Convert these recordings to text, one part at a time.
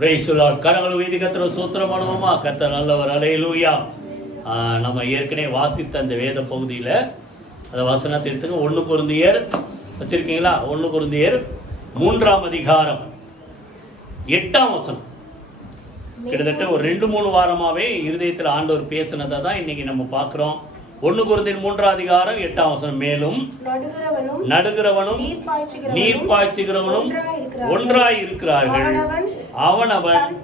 Praise the Lord. கரங்கள் வீதி கர்த்தரை ஸ்தோத்திரம் பண்ணுவோமா? கர்த்தர் நல்லவர். அல்லேலூயா. நம்ம ஏற்கனவே வாசித்த அந்த வேத பகுதியில் அந்த வசனத்தை எடுத்துங்க. 1 கொரிந்தியர் வச்சிருக்கீங்களா? 1 கொரிந்தியர் 3ஆம் அதிகாரம் 8ஆம் வசனம். கிட்டத்தட்ட ஒரு 2-3 வாரமாகவே இருதயத்தில் ஆண்டவர் பேசினதை தான் இன்னைக்கு நம்ம பார்க்குறோம். 1 கொரிந்தியர் 3ஆம் அதிகாரம் 8ஆம் வசனம். மேலும் நடுகிறவனும் நீர் பாய்ச்சுகிறவனும் ஒன்றாய் இருக்கிறார்கள், அவனவன்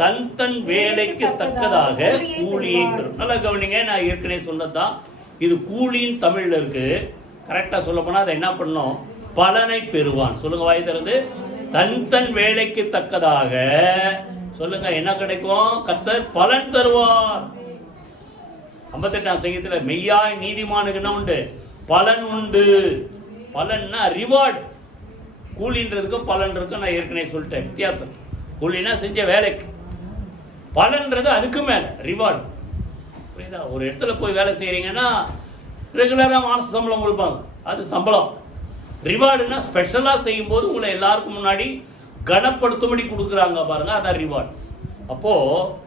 தன் தன் வேலைக்கு தக்கதாக கூலியை பெறும். நல்லா கவனிங்க, நான் ஏற்கனவே சொன்னதுதான். இது கூலியின் தமிழ்ல இருக்கு. கரெக்டா சொல்ல போனா அதை என்ன பண்ணோம்? பலனை பெறுவான். சொல்லுங்க வாய் திறந்து. தன் தன் வேலைக்கு தக்கதாக சொல்லுங்க, என்ன கிடைக்கும்? கர்த்தர் பலன் தருவார். 58ஆம் சங்கீதத்தில் மெய்யாய் நீதிமானுக்கு என்ன உண்டு? பலன் உண்டு. பலன்னா ரிவார்டு. கூலின்றதுக்கும் பலன்றதுக்கும் நான் ஏற்கனவே சொல்லிட்டேன் வித்தியாசம். கூலினா செஞ்ச வேலைக்கு, பலன்றது அதுக்கு மேலே ரிவார்டு. புரியுதா? ஒரு இடத்துல போய் வேலை செய்கிறீங்கன்னா ரெகுலராக மாச சம்பளம் கொடுப்பாங்க, அது சம்பளம். ரிவார்டுனா ஸ்பெஷலாக செய்யும்போது உங்களை எல்லாருக்கும் முன்னாடி கனப்படுத்தும்படி கொடுக்குறாங்க பாருங்க, அதான் ரிவார்டு. அப்போது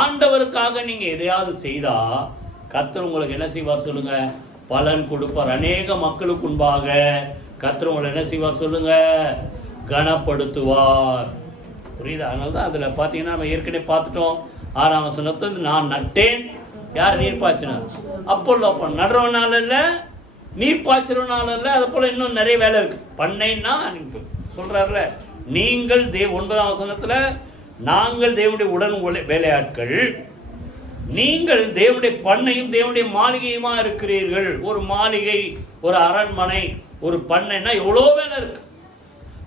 ஆண்டவருக்காக நீங்கள் எதையாவது செய்தால் கர்த்தர் உங்களுக்கு என்ன செய்வார் சொல்லுங்க? பலன் கொடுப்பார். அநேக மக்களுக்கு முன்பாக கர்த்தர் உங்களை என்ன செய்வார் சொல்லுங்க? கனப்படுத்துவார். புரியுது? அதனால தான் அதில் பார்த்தீங்கன்னா நம்ம ஏற்கனவே பார்த்துட்டோம். 6ஆம் வசனத்தை நான் நட்டேன், யார்? நீர் பாய்ச்சினார். அப்போ நடுறவனால இல்லை, நீர் பாய்ச்சிறவனால இல்லை. அது போல் இன்னும் நிறைய வேலை இருக்குது. பண்ணைன்னா சொல்கிறார்ல, நீங்கள் 9ஆம் வசனத்தில் நாங்கள் தேவனுடைய உடன் வேலையாட்கள், நீங்கள் தேவனுடைய பண்ணையும் தேவனுடைய மாளிகையுமா இருக்கிறீர்கள். ஒரு மாளிகை, ஒரு அரண்மனை, ஒரு பண்ணைன்னா எவ்வளோ வேலை இருக்கு.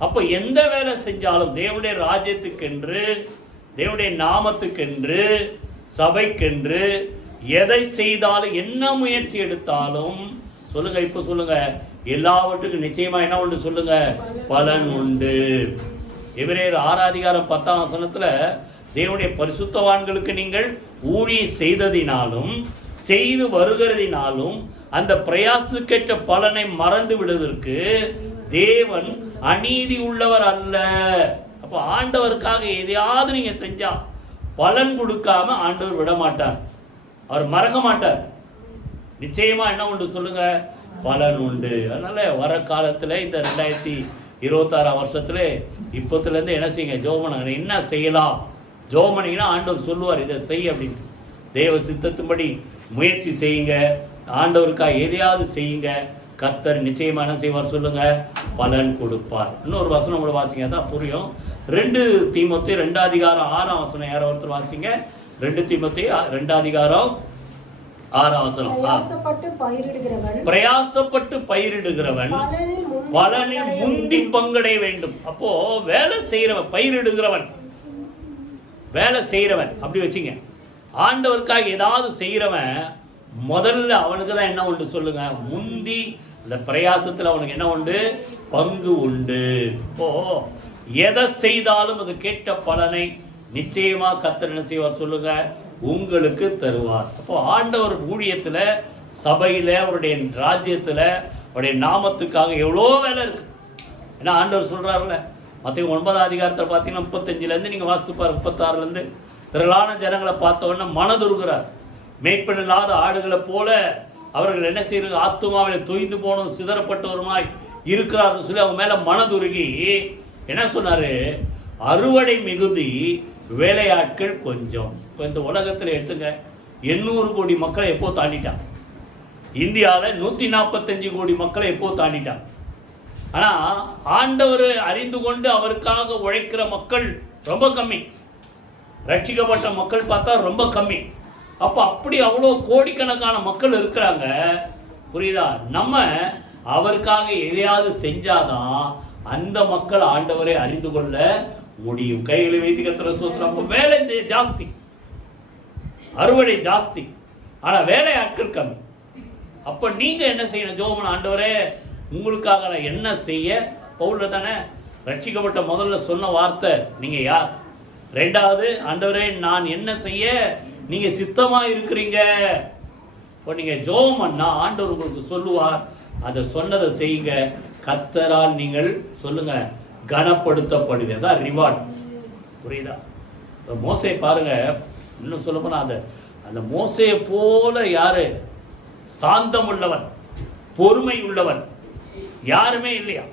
அப்போ எந்த வேலை செஞ்சாலும் தேவனுடைய ராஜ்யத்துக்கென்று, தேவனுடைய நாமத்துக்கென்று, சபைக்கென்று எதை செய்தாலும், என்ன முயற்சி எடுத்தாலும் சொல்லுங்க, இப்போ சொல்லுங்க, எல்லாவற்றுக்கும் நிச்சயமா என்ன உண்டு சொல்லுங்க? பலன் உண்டு. எபிரேயர் 6ஆம் அதிகாரம் 10ஆம் வசனத்துல தேவனுடைய பரிசுத்தவான்களுக்கு நீங்கள் ஊழியம் செய்ததினாலும் செய்து வருகிறதினாலும் அந்த பிரயாசக்கேற்ற பலனை மறந்து விடுவதற்கு தேவன் அநீதி உள்ளவர் அல்ல. அப்போ ஆண்டவருக்காக எதையாவது நீங்க செஞ்சா பலன் கொடுக்காம ஆண்டவர் விட மாட்டார், அவர் மறக்க மாட்டார். நிச்சயமா என்ன உண்டு சொல்லுங்க? பலன் உண்டு. அதனால வர காலத்துல இந்த 2026ஆம் வருஷத்துல இப்போத்துலேருந்து என்ன செய்யுங்க? ஜோமனை என்ன செய்யலாம்? ஜோமனிங்கன்னா ஆண்டவர் சொல்லுவார் இதை செய் அப்படின்னு. தேவ சித்தத்தின்படி முயற்சி செய்யுங்க, ஆண்டவருக்காக எதையாவது செய்யுங்க, கர்த்தர் நிச்சயமா என்ன செய்வார் சொல்லுங்க? பலன் கொடுப்பார். இன்னொரு வசனம் கூட வாசிங்க, தான் புரியும். 2 தீமோத்தேயு 2ஆம் அதிகாரம் 6ஆம் வசனம். யாரோ ஒருத்தர் வாசிங்க. 2 தீமோத்தேயு 2ஆம் அதிகாரம் 6ஆம் வசனம். பிரயாசப்பட்டு பயிரிடுகிறவன் பலனில் முந்தி பங்கடைய வேண்டும். அப்போ வேலை செய்யறவன், பயிரிடுகிறவன், வேலை செய்யறவன் அப்படி வச்சுங்க. ஆண்டவருக்காக ஏதாவது செய்யறவன் முதல்ல அவனுக்கு தான் என்ன உண்டு சொல்லுங்க? முந்தி இந்த பிரயாசத்தில் அவனுக்கு என்ன உண்டு? பங்கு உண்டு. இப்போ எதை செய்தாலும் அது கேட்ட பலனை நிச்சயமா கர்த்தர் என்ன செய்வார் சொல்லுங்க? உங்களுக்கு தருவார். அப்போ ஆண்டவர் ஊழியத்துல, சபையில, அவருடைய ராஜ்யத்துல, அவருடைய நாமத்துக்காக எவ்வளோ வேலை இருக்கு. ஏன்னா ஆண்டவர் சொல்றாருல, மத்தேயு 9ஆம் அதிகாரத்தில் பார்த்தீங்கன்னா 35லேருந்து நீங்கள் வாசிப்பார், 36லேருந்து திரளான ஜனங்களை பார்த்தோன்னா மனதுருகிறார். மேய்ப்பன் இல்லாத ஆடுகளை போல அவர்கள் என்ன செய்யறது? ஆத்துமாவில் தொய்ந்து போனோம், சிதறப்பட்டவருமாய் இருக்கிறார்கள் சொல்லி அவங்க மேல மனதுருகி என்ன சொன்னாரு? அறுவடை மிகுதி, வேலையாட்கள் கொஞ்சம். இப்போ இந்த உலகத்தில் எடுத்துங்க, 800 கோடி மக்களை எப்போ தாண்டிட்டான். இந்தியாவில் 145 கோடி மக்களை எப்போ தாண்டிட்டான். ஆனால் ஆண்டவர் அறிந்து கொண்டு அவருக்காக உழைக்கிற மக்கள் ரொம்ப கம்மி, ரட்சிக்கப்பட்ட மக்கள் பார்த்தா ரொம்ப கம்மி. அப்போ அப்படி அவ்வளோ கோடிக்கணக்கான மக்கள் இருக்கிறாங்க. புரியுதா? நம்ம அவருக்காக எதையாவது செஞ்சாதான் அந்த மக்கள் ஆண்டவரை அறிந்து கொள்ள முடியும். கைகளை வைத்து கர்த்தரை ஸ்தோத்திரம். அப்போ வேலை ஜாஸ்தி, அறுவடை ஜாஸ்தி, ஆனால் வேலை ஆட்கள் கம்மி. அப்போ நீங்க என்ன செய்யணும்? ஜெபம், ஆண்டவரே உங்களுக்காக நான் என்ன செய்ய? பவுல்ல தானே ரட்சிக்கப்பட்ட முதல்ல சொன்ன வார்த்தை நீங்க யார்? 2வது, ஆண்டவரே நான் என்ன செய்ய நீங்க சித்தமா இருக்கிறீங்க. இப்போ நீங்க ஜெபம் பண்ணா ஆண்டவர் உங்களுக்கு சொல்லுவார், அதை சொன்னதை செய்யுங்க. கர்த்தரால் நீங்கள் சொல்லுங்க கனப்படுத்தப்படுது. அதான் ரிவார்ட். புரியுதா? மோசே பாருங்க, இன்னும் சொல்ல போனா அந்த மோசையை போல யாரு சாந்தம் உள்ளவன், பொறுமை உள்ளவன் யாருமே இல்லையா.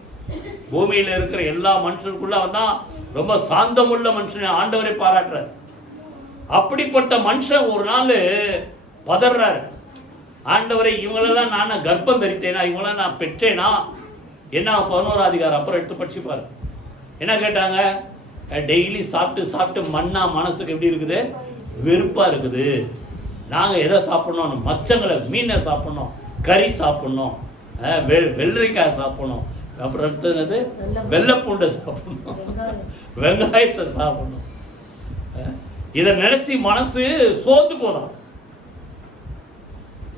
பூமியில் இருக்கிற எல்லா மனுஷனுக்குள்ள அவன் தான் ரொம்ப சாந்தம் உள்ள மனுஷன், ஆண்டவரை பாராட்டுறார். அப்படிப்பட்ட மனுஷன் ஒரு நாள் பதறாரு, ஆண்டவரை இவங்களெல்லாம் நான் கர்ப்பம் தரித்தேனா, இவங்களாம் நான் பெற்றேனா? என்ன 11ஆம் அதிகாரம் அப்புறம் எடுத்து படிச்சுப்பாரு. என்ன கேட்டாங்க? டெய்லி சாப்பிட்டு சாப்பிட்டு மண்ணா மனசுக்கு எப்படி இருக்குது, வெறுப்பாக இருக்குது. நாங்கள் எதை சாப்பிட்ணும்? மச்சங்களை, மீனை சாப்பிட்ணும், கறி சாப்பிட்ணும், வெள்ளரிக்காய் சாப்பிட்ணும், அப்புறம் அடுத்தது வெள்ளைப்பூண்டை சாப்பிட்ணும், வெங்காயத்தை சாப்பிட்ணும். இதை நினைச்சு மனசு சோர்ந்து போதான்.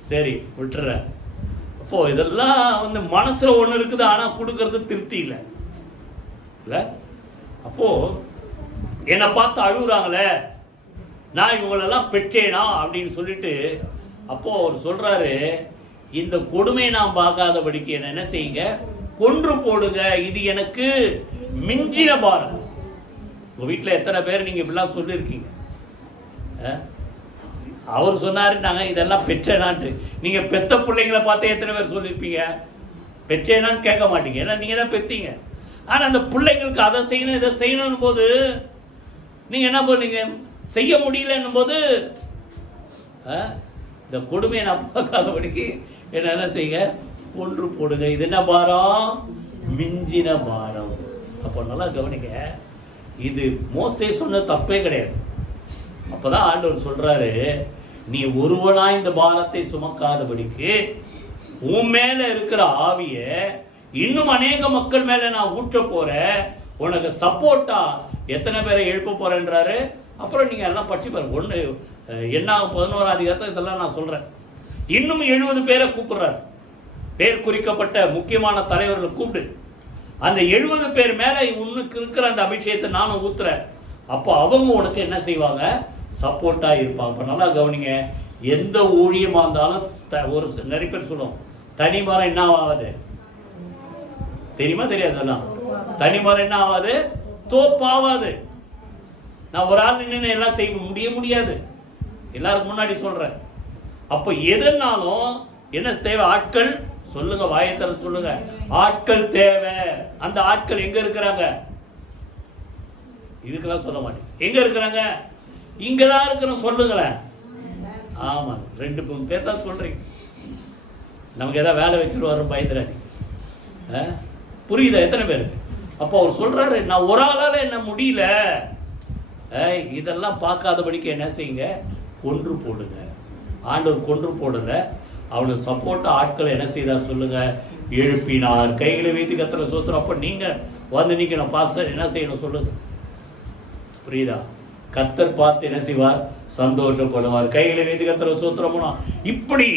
சரி விட்டுற. அப்போ இதெல்லாம் மனசுல ஒண்ணு இருக்குது, ஆனா கொடுக்கறது திருப்தி இல்லை. அப்போ என்னை பார்த்து அழுகுறாங்களே, நான் இவங்களெல்லாம் பெற்றேனா அப்படின்னு சொல்லிட்டு, அப்போ அவர் சொல்றாரு, இந்த கொடுமையை நான் பார்க்காதபடிக்கு என்ன செய்யுங்க, கொன்று போடுங்க, இது எனக்கு மிஞ்சின பாரம். உங்க வீட்டில் எத்தனை பேர் நீங்க இப்படிலாம் சொல்லியிருக்கீங்க? அவர் சொன்னாரு நாங்கள் இதெல்லாம் பெற்றேனான்ட்டு. நீங்க பெத்த பிள்ளைங்களை பார்த்து எத்தனை பேர் சொல்லியிருப்பீங்க? பெற்றேனான்னு கேட்க மாட்டீங்க, ஏன்னா நீங்க தான் பெற்றீங்க. ஆனால் அந்த பிள்ளைங்களுக்கு அதை செய்யணும் இதை செய்யணும் போது நீங்க என்ன பண்ணுங்க, செய்ய முடியலன்னும் போது இந்த கொடுமையை நான் பார்க்காதபடிக்கு என்ன செய்யுங்க, கொன்று போடுங்க, இது என்ன பாரம், மிஞ்சின பாரம். அப்போ நல்லா கவனிங்க, இது மோசே சொன்ன தப்பே கிடையாது. அப்பதான் ஆண்டவர் சொல்றாரு, நீ ஒருவனா இந்த பாரத்தை சுமக்காதபடிக்கு உன் மேல இருக்கிற ஆவிய இன்னும் அநேக மக்கள் மேல நான் ஊற்ற போறேன், உனக்கு சப்போர்ட்டா எத்தனை பேரை எழுப்ப போறேன்றாரு. அப்புறம் நீங்க எல்லாம் படிச்சு பாருங்க. ஒண்ணு என்ன 11ஆம் அதிகாரத்தை இதெல்லாம் நான் சொல்றேன். இன்னும் 70 பேரை கூப்பிடுறாரு, பேர் குறிக்கப்பட்ட முக்கியமான தலைவர்களை கூப்பிடு, அந்த 70 பேர் மேல உனக்கு இருக்கிற அந்த அபிஷேகத்தை நானும் ஊத்துறேன். அப்போ அவங்க உனக்கு என்ன செய்வாங்க, சப்போர்ட்டா இருப்பாங்க. அப்ப நல்லா கவனிங்க, எந்த ஊழியமா இருந்தாலும் ஒரு நிறைய பேர் சொல்லுவோம், தனிமரம் என்ன ஆகாது தெரியுமா? தெரியாதுலாம். தனிமரம் என்ன ஆகாது, தோப்பாவாது. நான் ஒரு ஆள் நின்று எல்லாம் செய்ய முடியாது, எல்லாருக்கும் முன்னாடி சொல்றேன். அப்ப எதுனாலும் என்ன தேவை, ஆட்கள் சொல்லுங்க, வாயத்தர சொல்லுங்க, ஆட்கள் தேவை. அந்த ஆட்கள் எங்க இருக்கிறாங்க? இதுக்கெல்லாம் சொல்ல மாட்டேன், எங்க இருக்கிறாங்க? இங்கதான் இருக்கிறோம், சொல்லுங்களேன். ஆமா, 2-3 பேர் தான் சொல்றீங்க. நமக்கு ஏதாவது வேலை வச்சுட்டு வரும் பயந்துறாரு. புரியுதா எத்தனை பேருக்கு? அப்போ அவர் சொல்றாரு, நான் ஒரு ஆளால என்ன முடியல, இதெல்லாம் பார்க்காதபடிக்கு என்ன செய்யுங்க, கொன்று போடுங்க. ஆண்டவர் கொன்று போடல, அவனுக்கு சப்போர்ட்டா ஆட்களை என்ன செய்தார் சொல்லுங்க, எழுப்பினார், கைகளை வைத்து கத்துற சோத்திரம். அப்ப நீங்க வந்து நிக்கணும், பாஸ்டர் என்ன செய்யணும் சொல்லுங்க. புரியுதா? கத்தர் பார்த்து என்ன செய்வார், சந்தோஷப்படுவார். கைகளை வைத்து கத்துற சோத்திரமுனா. இப்படி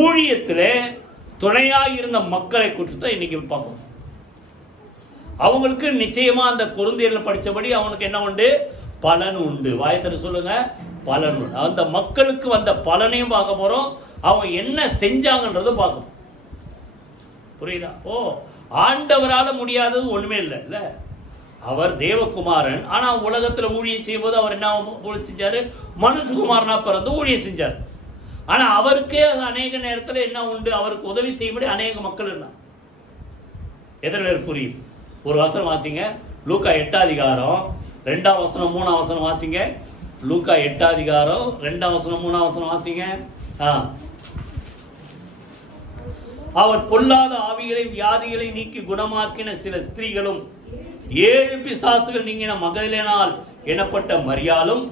ஊழியத்துல துணையா இருந்த மக்களை குறித்து இன்னைக்கு பார்ப்போம். அவங்களுக்கு நிச்சயமா அந்த கொரிந்தியர்ல படிச்சபடி அவனுக்கு என்ன உண்டு, பலன் உண்டு. வாயத்தர சொல்லுங்க, பலன் உண்டு. அந்த மக்களுக்கு வந்த பலனையும் பார்க்க போறோம், அவங்க என்ன செஞ்சாங்கன்றதை பார்க்கணும். புரியுதா? ஓ, ஆண்டவரால முடியாதது ஒண்ணுமே இல்லை இல்ல. அவர் தேவகுமாரன், ஆனா உலகத்துல ஊழியம் செய்யும் போது அவர் என்ன செஞ்சாரு, மனுஷகுமாரனா பிறந்து ஊழியம் செஞ்சார். ஆனா அவருக்கே அநேக நேரத்தில் என்ன உண்டு, அவருக்கு உதவி செய்யும்படி அநேக மக்கள் இருந்தாங்க. எத்தனை பேர் புரியுது? ஒரு வசனம் வாசிங்க, லூக்கா 8ஆம் அதிகாரம் 2ஆம் வசனம் 3ஆம் வசனம் வாசிங்க. லூக்கா 8ஆம் அதிகாரம் 2ஆம் வசனம் 3ஆம் வசனம் வாசிங்க. அவர் பொல்லாத ஆவிகளை வியாதிகளை நீக்கி குணமாக்கின சில ஸ்திரீகளும் 7 பிசாசுகள் நீங்கின மகதலேனால் எனப்பட்ட மரியாளும்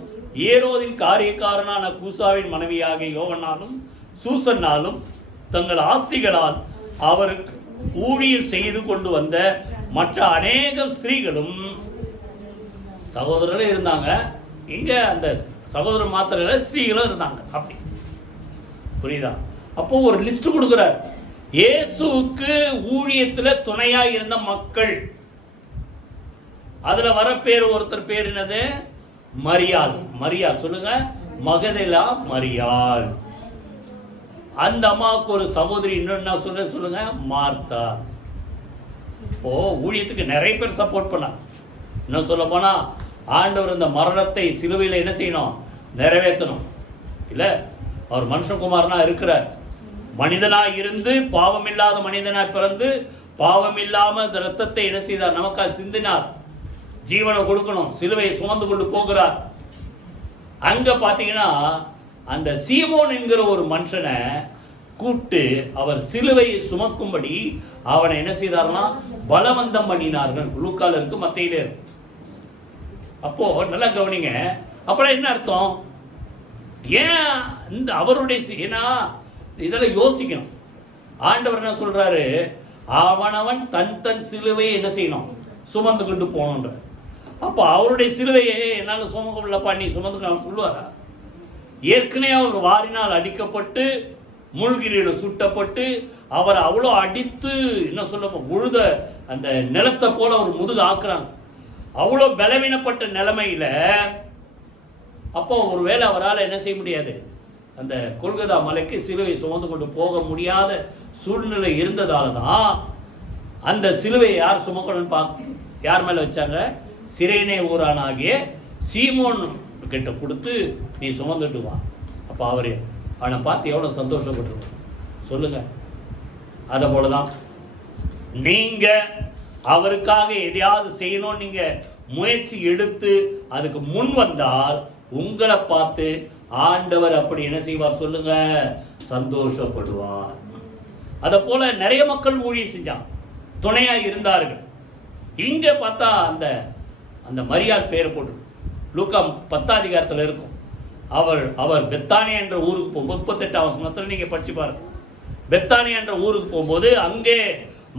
ஏரோதின் காரியக்காரனான கூசாவின் மனைவியாக யோவனாலும் சூசன்னாலும் தங்கள் ஆஸ்திகளால் அவருக்கு ஊழியர் செய்து கொண்டு வந்த மற்ற அநேக ஸ்திரீகளும் சகோதரர்கள் இருந்தாங்க. இங்க அந்த சகோதரர் மாத்திர ஸ்திரீகளும் இருந்தாங்க. அப்படி புரியுதா? அப்போ ஒரு லிஸ்ட் கொடுக்கிறார், இயேசுவுக்கு ஊழியத்துல துணையா இருந்த மக்கள். அதுல வர பேர், ஒருத்தர் பேர் என்னது, மரியாள். மரியாள் சொல்லுங்க, மகதலேனா மரியாள். அந்த அம்மாவுக்கு ஒரு சகோதரி இன்னொன்னு சொல்லுங்க, மார்த்தா. ஓ, ஊழியத்துக்கு நிறைய பேர் சப்போர்ட் பண்ணாங்க. இன்னும் சொல்ல போனா ஆண்டவர் இந்த மரணத்தை சிலுவையில் என்ன செய்யணும்? நிறைவேற்றணும். இல்லை, அவர் மனுஷகுமாரனா இருக்கிறார். மனிதனாய் இருந்து பாவம் இல்லாத மனிதனாய் பிறந்து பாவம் இல்லாம இந்த ரத்தத்தை என்ன செய்தார்? நமக்காக சிந்தினார். ஜீவனை கொடுக்கணும், சிலுவையை சுமந்து கொண்டு போகிறார். அங்க பாத்தீங்கன்னா அந்த சீமோன் என்கிற ஒரு மனுஷனை கூப்பிட்டு அவர் சிலுவையை சுமக்கும்படி அவனை என்ன செய்தார்னா பலவந்தம் பண்ணினார்கள். லூக்கால இருக்கு, மத்தேயில இருக்கு. அப்போ நல்லா கவனிங்க. அப்புறம் என்ன அர்த்தம்? ஏன் இந்த அவருடைய ஏன்னா இதெல்லாம் யோசிக்கணும். ஆண்டவர் என்ன சொல்றாரு? அவனவன் தன் தன் சிலுவையை என்ன செய்யணும்? சுமந்து கொண்டு போகணுன்ற. அப்போ அவருடைய சிலுவையை என்னால் சுமக்க முடியலப்பா, நீ சுமந்து சொல்லுவாரா? ஏற்கனவே அவர் வாரினால் அடிக்கப்பட்டு மூழ்கிரியில் சுட்டப்பட்டு அவர் அவ்வளோ அடித்து என்ன சொல்ல உழுத அந்த நிலத்தை போல அவர் முதுகு ஆக்குறாங்க. அவ்வளோ பலவீனப்பட்ட நிலைமையில அப்போ ஒருவேளை அவரால் என்ன செய்ய முடியாது? அந்த கொல்கத்தா மலைக்கு சிலுவை சுமந்து கொண்டு போக முடியாத சூழ்நிலை இருந்ததால தான் அந்த சிலுவை யார் சுமக்கணும்னு யார் மேலே வச்சாங்க? சிரேனே ஊரானாகிய சீமோன் கிட்ட கொடுத்து நீ சுமந்துட்டு வா. அப்போ அவரு அவனை பார்த்து எவ்வளோ சந்தோஷப்பட்டுருவோம் சொல்லுங்க. அதை போலதான் நீங்க அவருக்காக எதையாவது செய்யணும் நீங்க முயற்சி எடுத்து அதுக்கு முன் வந்தால் உங்களை பார்த்து ஆண்டவர் அப்படி என்ன செய்வார் சொல்லுங்க? சந்தோஷப்படுவார். அதை போல நிறைய மக்கள் ஊழியம் செஞ்சாங்க, துணையா இருந்தார்கள். இங்க பார்த்தா அந்த அந்த மரியாள் பேரை போட்டு லூக்கா 10ஆம் அதிகாரத்தில் இருக்கும். அவர் பெத்தானியா என்ற ஊருக்கு போகும்போது 38ஆம் வசனத்தில் நீங்க படிச்சு பாருங்க. பெத்தானியா என்ற ஊருக்கு போகும்போது அங்கே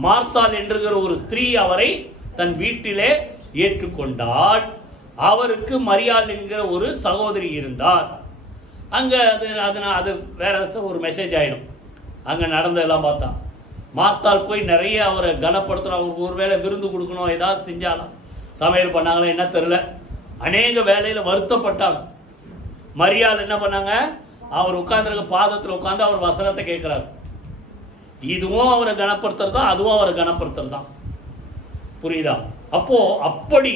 மார்த்தாள் என்கிற ஒரு ஸ்திரீ அவரை தன் வீட்டிலே ஏற்றுக்கொண்டாள். அவருக்கு மரியாள் என்கிற ஒரு சகோதரி இருந்தார். அங்கே அது வேற ஒரு மெசேஜ் ஆகிடும். அங்கே நடந்ததெல்லாம் பார்த்தா மார்த்தாள் போய் நிறைய அவரை கனப்படுத்தணும். அவருக்கு ஒரு வேளை விருந்து கொடுக்கணும், ஏதாவது செஞ்சாலும் சமையல் பண்ணாங்களா என்ன தெரியல. அநேக வேலையில் வருத்தப்பட்டாங்க. மரியாள் என்ன பண்ணாங்க? அவர் உட்கார்ந்துருக்க பாதத்தில் உட்காந்து அவர் வசனத்தை கேட்குறாரு. இதுவும் அவரை கனப்படுத்துறது தான், அதுவும் அவரை கனப்படுத்துறது தான். புரியுதா? அப்போ அப்படி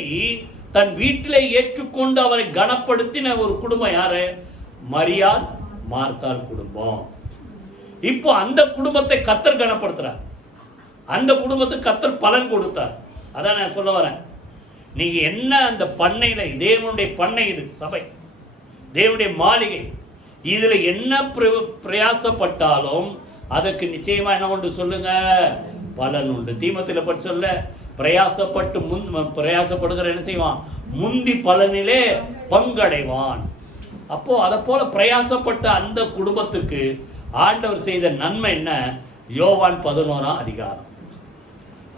தன் வீட்டிலே ஏற்றுக்கொண்டு அவரை கனப்படுத்தின ஒரு குடும்பம் யாரு? மரியாள் மார்த்தாள் குடும்பம். இப்போ அந்த குடும்பத்தை கர்த்தர் கனப்படுத்துறார். அந்த குடும்பத்துக்கு கர்த்தர் பலன் கொடுத்தார். அதான் நான் சொல்ல வரேன். நீங்க என்ன அந்த பண்ணையில, தேவனுடைய பண்ணை, இது சபை, தேவனுடைய மாளிகை, இதுல என்ன பிரயாசப்பட்டாலும் அதற்கு நிச்சயமா என்ன உண்டு சொல்லுங்க? பலன் உண்டு. தீமத்தில் பற்றி சொல்ல பிரயாசப்பட்டு பிரயாசப்படுகிற என்ன செய்வான்? முந்தி பலனிலே பங்கடைவான். அப்போ அதை போல பிரயாசப்பட்ட அந்த குடும்பத்துக்கு ஆண்டவர் செய்த நன்மை என்ன? யோவான் 11ஆம் அதிகாரம்.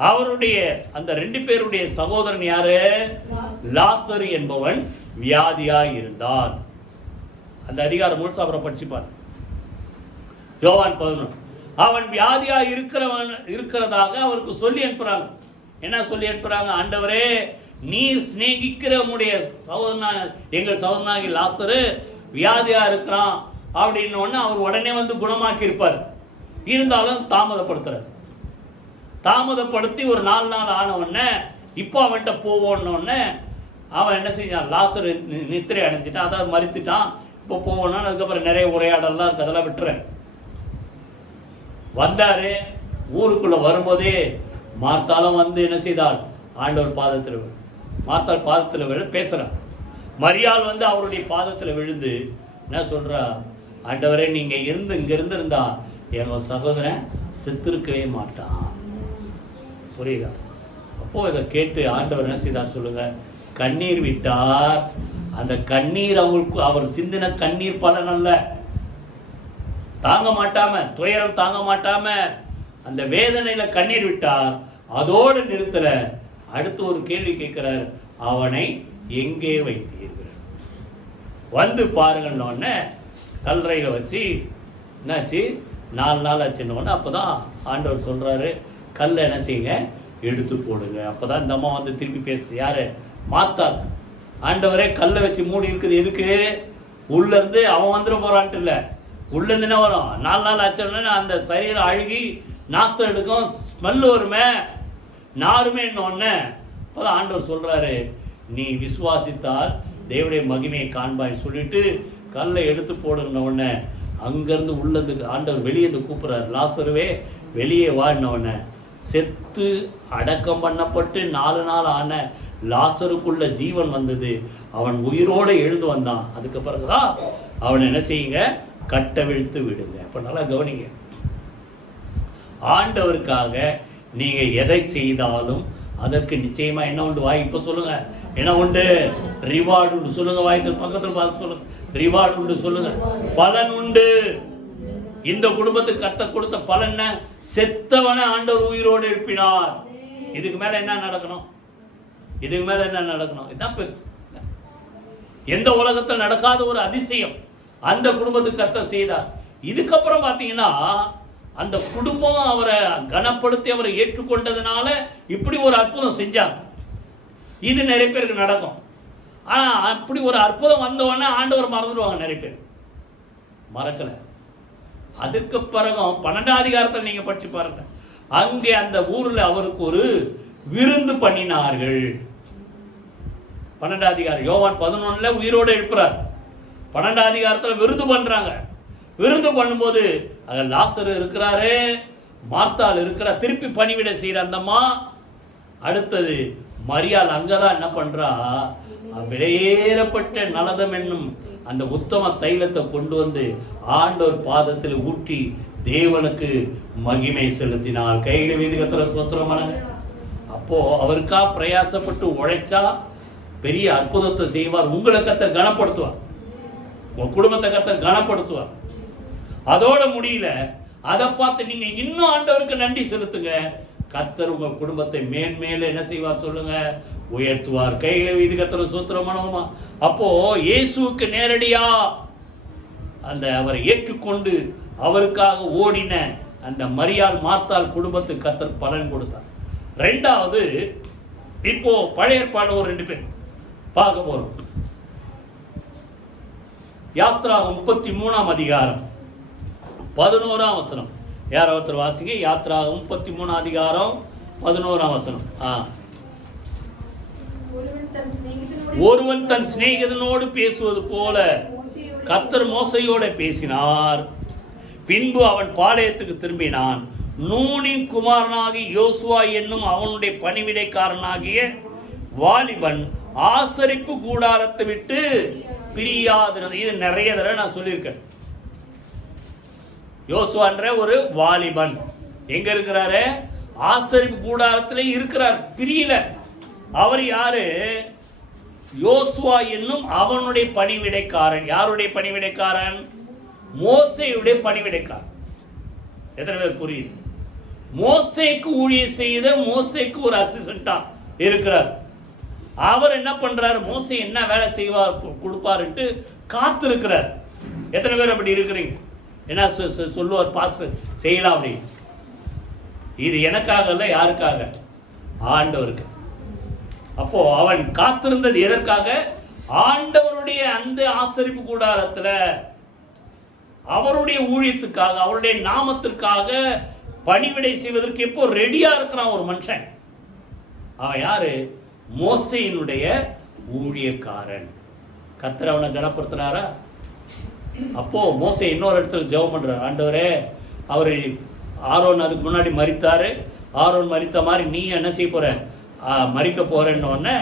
அவருடைய அந்த 2 பேருடைய சகோதரன் யாரு? லாசரு என்பவன் வியாதியாய் இருந்தான். அந்த அதிகாரம் முழுசா அவரை படிச்சுப்பார். யோவான் 11. அவன் வியாதியா இருக்கிறதாக அவருக்கு சொல்லி அனுப்புறாங்க. என்ன சொல்லி அனுப்புறாங்க? ஆண்டவரே, நீர் சிநேகிக்கிற உடைய சகோதரனா, எங்கள் சகோதரனாகி லாசரு வியாதியா இருக்கிறான் அப்படின்னு அவர் உடனே வந்து குணமாக்கி இருப்பார். இருந்தாலும் தாமதப்படுத்தி ஒரு 4 நாள் ஆன உடனே இப்போ அவன்கிட்ட போவோன்னொடனே அவன் என்ன செஞ்சான்? லாசரு நித்திரை அடைஞ்சிட்டான், அதாவது மறித்துட்டான். இப்போ போவோன்னா அதுக்கப்புறம் நிறைய உரையாடலாம் இருக்கு, அதெல்லாம் விட்டுறேன். வந்தாரு. ஊருக்குள்ள வரும்போதே மார்த்தாலும் வந்து என்ன செய்தாள்? ஆண்டவர் பாதத்தில் மார்த்தாள் பாதத்தில் விழு பேசுறான். மரியாள் வந்து அவருடைய பாதத்தில் விழுந்து என்ன சொல்றா? ஆண்டவரே, நீங்க இங்க இருந்திருந்தா என் சகோதரன் செத்திருக்கவே மாட்டான். புரியுதா? அப்போ இதை கேட்டு ஆண்டவர் என்ன செய்தார் சொல்லுங்க? கண்ணீர் விட்டார். அந்த கண்ணீர் அவர் சிந்தின கண்ணீர் பலன் அல்ல. தாங்க மாட்டாம, துயரம் தாங்க மாட்டாம அந்த வேதனையில கண்ணீர் விட்டார். அதோடு நிறுத்தல. அடுத்து ஒரு கேள்வி கேட்கிறார். அவனை எங்கே வைத்தீர்கள்? வந்து பாருங்கன்னு கல்லறையில வச்சு என்னாச்சு? 4 நாள் ஆச்சுன்னு அப்போதான் ஆண்டவர் சொல்றாரு, கல்லை என்ன செய்யுங்க? எடுத்து போடுங்க. அப்போதான் இந்த அம்மா வந்து திருப்பி பேசு. யாரு? மார்த்தாள். ஆண்டவரே, கல்லை வச்சு மூடி இருக்குது எதுக்கு? உள்ள இருந்து அவன் வந்துட போறான்ட்டு இல்லை, உள்ள இருந்து என்ன வரும்? 4 நாள் ஆச்சோடனே அந்த சரீரம் அழுகி நாத்தம் எடுக்கும், ஸ்மெல் வருமே, நாருமே. இன்னொன்னு அப்போதான் ஆண்டவர் சொல்றாரு, நீ விசுவாசித்தால் தேவனுடைய மகிமையை காண்பாய் சொல்லிட்டு கல்லை எடுத்து போடுன உடனே அங்கேருந்து உள்ளதுக்கு ஆண்டவர் வெளியே இருந்து கூப்பிட்றாரு, லாசருவே வெளியே வாடின உடனே செத்து அடக்கம் பண்ணப்பட்டு 4 நாள் ஆன லாசருக்குள்ள ஜீவன் வந்தது. அவன் உயிரோடு எழுந்து வந்தான். அதுக்கு பிறகுதான் அவனை என்ன செய்யுங்க, கட்டவிழ்த்து விடுங்க. அப்போ நல்லா கவனிங்க, ஆண்டவருக்காக நீங்கள் எதை செய்தாலும் அதற்கு நிச்சயமா என்ன உண்டு? வாய்ப்பு சொல்லுங்க, என்ன உண்டு? ரிவார்டு உண்டு சொல்லுங்க. வாய்ப்பு பக்கத்தில் பார்த்து சொல்லுங்க, ரிவார்டு உண்டு சொல்லுங்க, பலன் உண்டு. இந்த குடும்பத்துக்கு கர்த்தர் கொடுத்த பலன் செத்தவனை ஆண்டவர் உயிரோடு எழுப்பினார். இதுக்கு மேல என்ன நடக்கணும்? இதுக்கு மேல என்ன நடக்கணும்? இதுதான் பெருசு. எந்த உலகத்தில் நடக்காத ஒரு அதிசயம் அந்த குடும்பத்துக்கு கர்த்தர் செய்தார். இதுக்கப்புறம் பார்த்தீங்கன்னா அந்த குடும்பம் அவரை கனப்படுத்தி அவரை ஏற்றுக்கொண்டதுனால இப்படி ஒரு அற்புதம் செஞ்சாங்க. இது நிறைய பேருக்கு நடக்கும். ஆனால் அப்படி ஒரு அற்புதம் வந்தவொடனே ஆண்டவர் மறந்துடுவாங்க. நிறைய பேர் மறக்கலை. அதுக்கு பிறகும் 12ஆம் அதிகாரத்தில் நீங்கள் படிச்சு பாருங்க. அங்கே அந்த ஊரில் அவருக்கு ஒரு விருந்து பண்ணினார்கள். 12ஆம் அதிகாரம் யோவான் 11 உயிரோடு எழுப்புறார். 12ஆம் அதிகாரத்தில் விருந்து பண்ணுறாங்க. விருந்து பண்ணும்போது அங்கே லாசரு இருக்கிறாரு, மார்த்தாள் இருக்கிறார், திருப்பி பணிவிட செய்கிற அந்தம்மா. அடுத்தது மரியாள் அங்கதான் என்ன பண்றா, விலையேறப்பட்ட நலதம் என்னும் அந்த உத்தம தைலத்தை கொண்டு வந்து ஆண்டவர் பாதத்தில் ஊற்றி தேவனுக்கு மகிமை செலுத்தினார். கையில வீதிகத்துல சோத்திரமான. அப்போ அவருக்கா பிரயாசப்பட்டு உழைச்சா பெரிய அற்புதத்தை செய்வார். உங்களை கர்த்தர் கனப்படுத்துவார், உங்க குடும்பத்தை கர்த்தர் கனப்படுத்துவார். அதோட முடியல, அதை பார்த்து நீங்க இன்னும் ஆண்டவருக்கு நன்றி செலுத்துங்க. கர்த்தர் உங்க குடும்பத்தை மேன்மேல என்ன செய்வார் சொல்லுங்க, உயர்த்துவார். கையில வீதிகத்துல சூத்திரமானவமா. அப்போ இயேசுவுக்கு நேரடியா அந்த அவரை ஏற்றுக்கொண்டு அவருக்காக ஓடின அந்த மரியாள் மார்த்தாள் குடும்பத்துக்கு கர்த்தர் பலன் கொடுத்தார். ரெண்டாவது, இப்போ பழைய ஏற்பாடு ஒரு 2 பேர் பார்க்க போறோம். யாத்ராகமம் 33ஆம் அதிகாரம் 11ஆம் வசனம். யார் ஒருத்தர் வாசிங்க. யாத்ராகமம் 33ஆம் அதிகாரம் 11ஆம் வசனம். ஒருவன் தன் சிநேகிதனோடு பேசுவது போல கர்த்தர் மோசையோட பேசினார். பின்பு அவன் பாளையத்துக்கு திரும்பினான். நூனின் குமாரனாகி யோசுவா என்னும் அவனுடைய பணிவிடைக்காரனாகிய வாலிபன் ஆசரிப்பு கூடாரத்தை விட்டு பிரியாதிருந்தது. இது நிறைய தடவை நான் சொல்லியிருக்கேன். யோசுவான்ற ஒரு வாலிபன் எங்க இருக்கிறாரு? ஆசரிப்பு கூடாரத்தில் இருக்கிறார், பிரியல. அவர் யாரு? யோசுவா என்னும் அவனுடைய பணிவிடைக்காரன். யாருடைய பணிவிடைக்காரன்? மோசேயுடைய பணிவிடைக்காரன். எத்தனை பேர் புரியுது? மோசேக்கு ஊழியம் செய்த மோசேக்கு ஒரு அசிஸ்டண்டா இருக்கிறார். அவர் என்ன பண்றாரு? மோசே என்ன வேலை செய்வார் கொடுப்பாருன்ட்டு காத்து இருக்கிறார். எத்தனை பேர் அப்படி இருக்கிறீங்க? என்ன சொல்லுவார்? பாஸ் செய்யலாம் அப்படி. இது எனக்காக இல்லை, யாருக்காக? ஆண்டவருக்கு. அப்போ அவன் காத்திருந்தது எதற்காக? ஆண்டவருடைய அந்த ஆசரிப்பு கூடாரத்தில் அவருடைய ஊழியத்துக்காக, அவருடைய நாமத்திற்காக பணிவிடை செய்வதற்கு எப்போ ரெடியா இருக்கிறான் ஒரு மனுஷன். அவன் யாரு? மோசேயினுடைய ஊழியக்காரன். கர்த்தர் அவனை கனப்படுத்துறாரா? அப்போ மோசே இன்னொரு இடத்துல ஜெபம் பண்றார். ஆண்டவரே, அவர் ஆரோன் அதுக்கு முன்னாடி மரித்தாரு, ஆரோன் மரித்த மாதிரி நீ என்ன செய்ய போற? மரிக்க போறேன்னு உடனே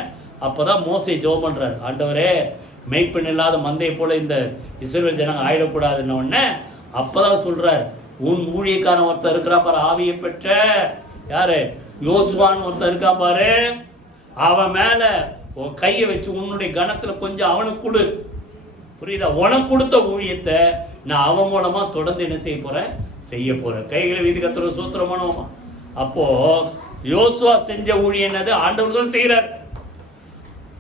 அப்போதான் மோசே ஜெபம் பண்றார். ஆண்டவரே, மெய்ப்பெண் இல்லாத மந்தையை போல இந்த இஸ்ரவேல் ஜனங்க ஆயிடக்கூடாதுன்னு உடனே அப்பதான் சொல்றார், உன் ஊழியக்காரன் ஒருத்தர் இருக்கிறா பாரு, ஆவியை பெற்ற யாரு? யோசுவான்னு ஒருத்தர் இருக்கா பாரு, அவன் மேல கையை வச்சு உன்னுடைய கணத்துல கொஞ்சம் அவனுக்கு கொடு. புரியுதா? உனக்கு கொடுத்த ஊழியத்தை நான் அவன் மூலமா தொடர்ந்து என்ன செய்ய போறேன். கைகளை வீதி கத்துற சூத்திரமானவமா. அப்போ யோசுவா செஞ்ச ஊழியம் என்னது? ஆண்டவர் தான் செய்யறார்.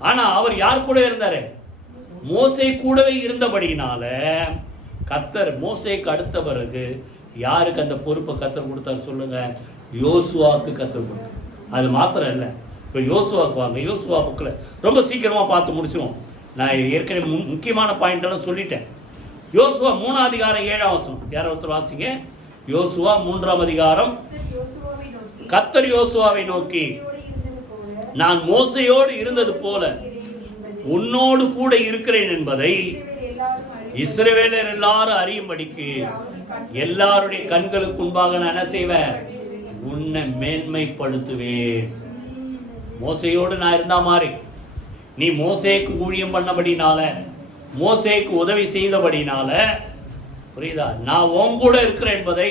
ஆனா அவர் யார் கூட இருந்தாரு? மோசே கூடவே இருந்தபடினால கர்த்தர் மோசேக்கு அடுத்த பிறகு யாருக்கு அந்த பொறுப்பை கர்த்தர் கொடுத்தார் சொல்லுங்க? யோசுவாவுக்கு கர்த்தர் கொடுத்தார். அது மாத்திரம் இல்லை, இப்போ யோசுவாவுக்கு வாங்க. யோசுவா புக்கில் ரொம்ப சீக்கிரமாக பார்த்து முடிச்சிடுவோம். நான் ஏற்கனவே முக்கியமான பாயிண்ட் எல்லாம் சொல்லிட்டேன். யோசுவா 3ஆம் அதிகாரம் 7ஆம் வசனம். யார் ஒருத்தர் வாசிங்க. யோசுவா 3ஆம் அதிகாரம். கர்த்தர் யோசுவாவை நோக்கி, நான் மோசையோடு இருந்தது போல உன்னோடு கூட இருக்கிறேன் என்பதை இஸ்ரவேலர் எல்லாரும் அறியும்படிக்கு எல்லாருடைய கண்களுக்கு முன்பாக நான் என்ன செய்வேன்? உன்னை மேன்மைப்படுத்துவேன். மோசையோடு நான் இருந்தா மாதிரி நீ மோசேக்கு ஊழியம் பண்ணபடினால, மோசேக்கு உதவி செய்தபடினால, புரியுதா, நான் உன் கூட இருக்கிறேன் என்பதை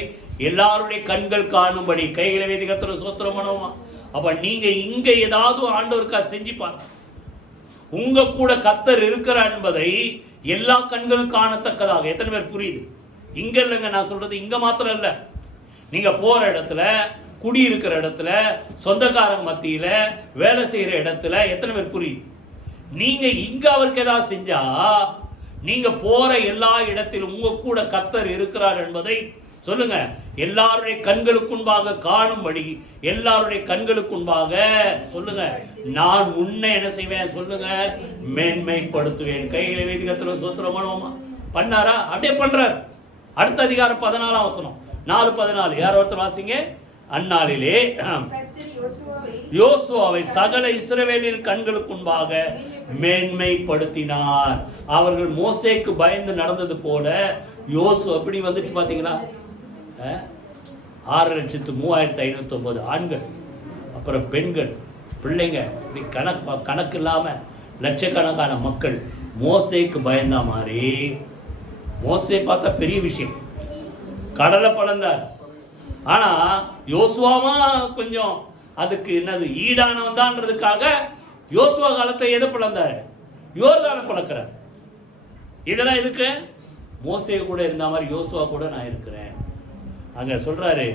எல்லாருடைய கண்கள் காணும்படி கைகளை வைத்து கர்த்தரை ஸ்தோத்திரம் பண்ணுவோமா? அப்ப நீங்க இங்க ஏதாவது ஆண்டவருக்கா செஞ்சு பாருங்க. உங்க கூட கர்த்தர் இருக்கிறார் என்பதை எல்லா கண்களும் காணத்தக்கதாக. எத்தனை பேர் புரியுது? இங்க இல்லைங்க நான் சொல்றது, இங்க மாத்திரம் இல்ல, நீங்க போற இடத்துல, குடியிருக்கிற இடத்துல, சொந்தக்காரங்க மத்தியில, வேலை செய்யற இடத்துல, எத்தனை பேர் புரியுது? நீங்க இங்க அவருக்கு ஏதாவது செஞ்சா நீங்க போற எல்லா இடத்திலும் உங்க கூட கர்த்தர் இருக்கிறார் என்பதை சொல்லுங்க, எல்லாருடைய கண்களுக்குன்பாக காணும்படி, எல்லாருடைய கண்களுக்குன்பாக சொல்லுங்க, நான் உன்னை என்ன செய்வேன் சொல்லுங்க, மேன்மைப்படுத்துவேன். கையில வைத்து கர்த்தரை ஸ்தோத்திரம் பண்ணுவோமா? பண்ணாரா? அப்படியே பண்றார். அடுத்த அதிகாரம் 14 வசனம் 4:14 யார் ஒருத்தர் வாசிங்க. அந்நாளிலே யோசுவாவை சகல இஸ்ரவேலின் கண்களுக்கு முன்பாக மேன்மைப்படுத்தினார். அவர்கள் மோசேக்கு பயந்து நடந்தது போல யோசுவா எப்படி வந்துச்சு பாத்தீங்களா? 6,35,909 ஆண்கள், அப்புறம் பெண்கள், பிள்ளைங்க, கணக்கு இல்லாம லட்சக்கணக்கான மக்கள் மோசேக்கு பயந்தா மாதிரி. மோசே பார்த்தா பெரிய விஷயம், கடலை பழந்தார். ஆனா யோசுவாவா கொஞ்சம் அதுக்கு என்னது ஈடானவன் தான்றதுக்காக யோசுவா காலத்தை எதை பிளந்தாரு? யோர்தானை பிளக்கிறார். இதெல்லாம் எதுக்கு? மோசே கூட இருந்த மாதிரி யோசுவா கூட நான் இருக்கிறேன். அங்க சொல்றாரு,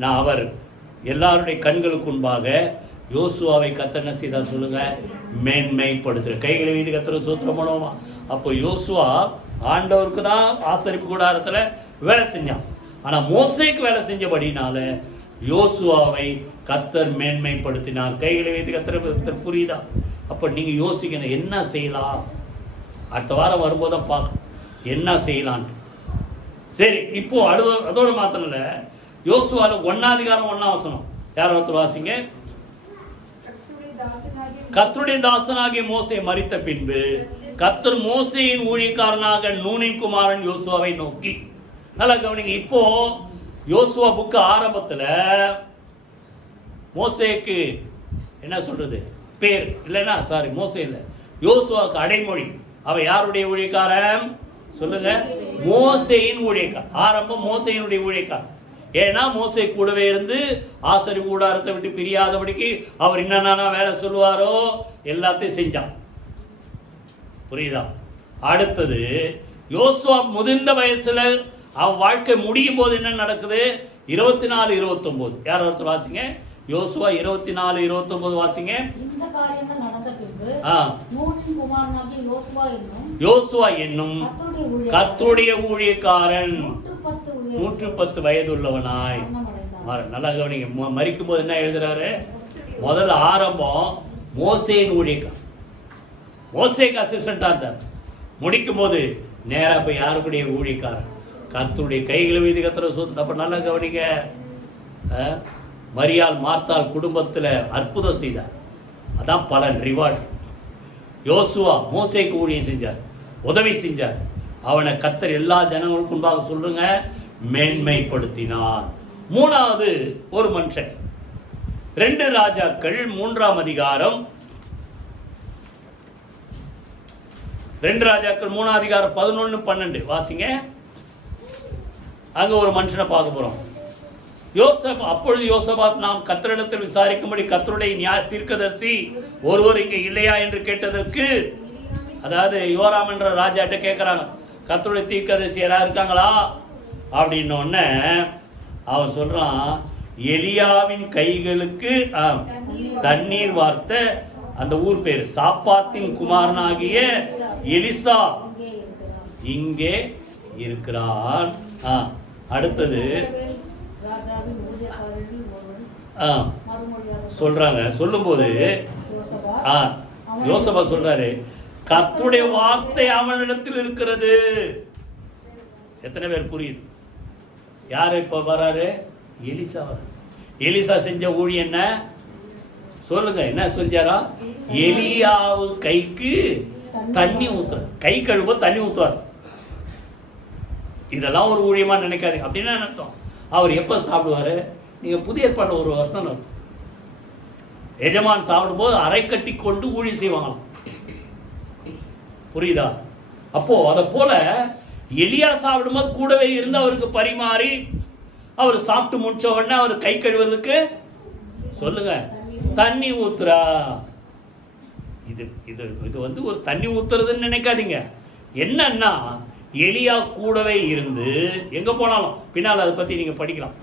நான் அவர் எல்லாருடைய கண்களுக்கு முன்பாக யோசுவாவை கர்த்தர் என்ன செய்தார் சொல்லுங்க, மேன்மைப்படுத்துற. கைகளை வீதி கர்த்தரை ஸ்தோத்திரம் பண்ணுவோமா? அப்போ யோசுவா ஆண்டவருக்கு தான் ஆசரிப்பு கூடாரத்துல வேலை செஞ்சான். ஆனா மோசேக்கு வேலை செஞ்சபடினால யோசுவாவை கர்த்தர் மேன்மைப்படுத்தினார். கைகளை வைத்து கர்த்தர். புரியுதா? அப்ப நீங்க யோசிக்கணும், என்ன செய்யலாம்? அடுத்த வாரம் வரும்போதுதான் பார்க்கணும் என்ன செய்யலாம். சரி, இப்போ அதோட மாத்திரம் இல்ல, யோசுவால 1:1 யார் ஒருத்தர் வாசிங்க. கர்த்தருடைய தாசனாகிய மோசே மரித்த பின்பு கர்த்தர் மோசேயின் ஊழியக்காரனாக நூனின் குமாரன் யோசுவாவை நோக்கி. நல்லா கவனிங்க. இப்போ யோசுவா புக்கு ஆரம்பத்துல மோசேக்கு என்ன சொல்றது பேர் இல்லைன்னா, சாரி மோசே இல்லை, யோசுவாவுக்கு அடைமொழி. அவ யாருடைய ஊழியக்காரன் சொல்லுங்க? மோசேயின் ஊழியக்காரன். ஆரம்பம் மோசேயினுடைய ஊழியக்காரன். ஏன்னா மோசே கூடவே இருந்து ஆசரிப்பு கூடாரத்தை விட்டு பிரியாதபடிக்கு அவர் என்னன்னா வேலை சொல்லுவாரோ எல்லாத்தையும் செஞ்சான். புரியுதா? அடுத்தது யோசுவா முதிர்ந்த வயசுல அவன் வாழ்க்கை முடியும் போது என்ன நடக்குது? 24-29 யார் ஒருத்தர் வாசிங்க. யோசுவா 24-29 வாசிங்க. இந்த காரியங்கள் நடந்த பின்பு நூனின் குமாரனாகிய யோசுவா என்னும் கர்த்தருடைய ஊழியக்காரன் 110 வயதுள்ளவனாய். நல்லா கவனிங்க. மரிக்கும் போது என்ன எழுதுறாரு? முதல்ல ஆரம்பம் மோசேயின் ஊழியக்காரன், மோசேக்கு அசிஸ்டண்டா இருந்தார். முடிக்கும் போது நேரா போய் யாருக்குடைய ஊழியக்காரன்? கர்த்தருடைய. கைகளை வீதி கர்த்தரை சொத்து. அப்ப நல்லா கவனிங்க. மரியாள் மார்த்தாள் குடும்பத்தில் அற்புதம் செய்தார். அதான் பலன், ரிவார்டு. யோசுவா மோசேக்கு ஊழியம் செஞ்சார், உதவி செஞ்சார். அவனை கர்த்தர் எல்லா ஜனங்களுக்கும் முன்பாக சொல்லுங்க மேன்மைப்படுத்தினார். மூணாவது ஒரு மனுஷன். 2 ராஜாக்கள் 3ஆம் அதிகாரம் 2 ராஜாக்கள் 3ஆம் அதிகாரம் 11-12 வாசிங்க. அங்க ஒரு மனுஷனை பார்க்க போறோம். அப்பொழுது யோசபாத், நாம் கர்த்தரிடத்தில் விசாரிக்கும்படி கர்த்தருடைய தீர்க்கதரிசி ஒருவர் இங்கே இல்லையா என்று கேட்டதற்கு, அதாவது யோராம் என்ற ராஜாட்ட கேட்கிறாங்க, கர்த்தருடைய தீர்க்கதரிசி யாரா இருக்காங்களா அப்படின்னோடனே அவன் சொல்றான், எலியாவின் கைகளுக்கு தண்ணீர் வார்த்த அந்த ஊர் பேர் சாப்பாத்தின் குமாரனாகிய எலிசா இங்கே இருக்கிறான். அடுத்தது சொல்றாங்க. சொல்லும்போது யோசபா சொல்றாரு, கர்த்தருடைய வார்த்தை அவனிடத்தில் இருக்கிறது. எத்தனை பேர் புரியுது? யாரு இப்ப வராரு? எலிசா. எலிசா செஞ்ச ஊழியம் என்ன? சொல்லுங்க, என்ன செஞ்சாரா? எலியாவு கைக்கு தண்ணி ஊத்துற, கை கழுவ தண்ணி ஊத்துவார். இதெல்லாம் ஒரு ஊழியமா நினைக்காது. அப்படின்னா அர்த்தம், அவர் எப்ப சாப்பிடுவாரு? நீங்க புதிய ஏற்பாடு ஒரு வருஷம் எஜமான் சாப்பிடும்போது அரை கட்டி கொண்டு ஊழியம் செய்வாங்களாம். புரியுதா? அப்போ அதை போல எலியா சாப்பிடும்போது கூடவே இருந்து அவருக்கு பரிமாறி அவர் சாப்பிட்டு முடிச்ச உடனே அவர் கை கழுவுறதுக்கு சொல்லுங்க தண்ணி ஊத்துறா. இது இது இது வந்து ஒரு தண்ணி ஊத்துறதுன்னு நினைக்காதீங்க. என்னன்னா எலியா கூடவே இருந்து, எங்க போனாலும் பின்னால் அதை பத்தி நீங்க படிக்கலாம்,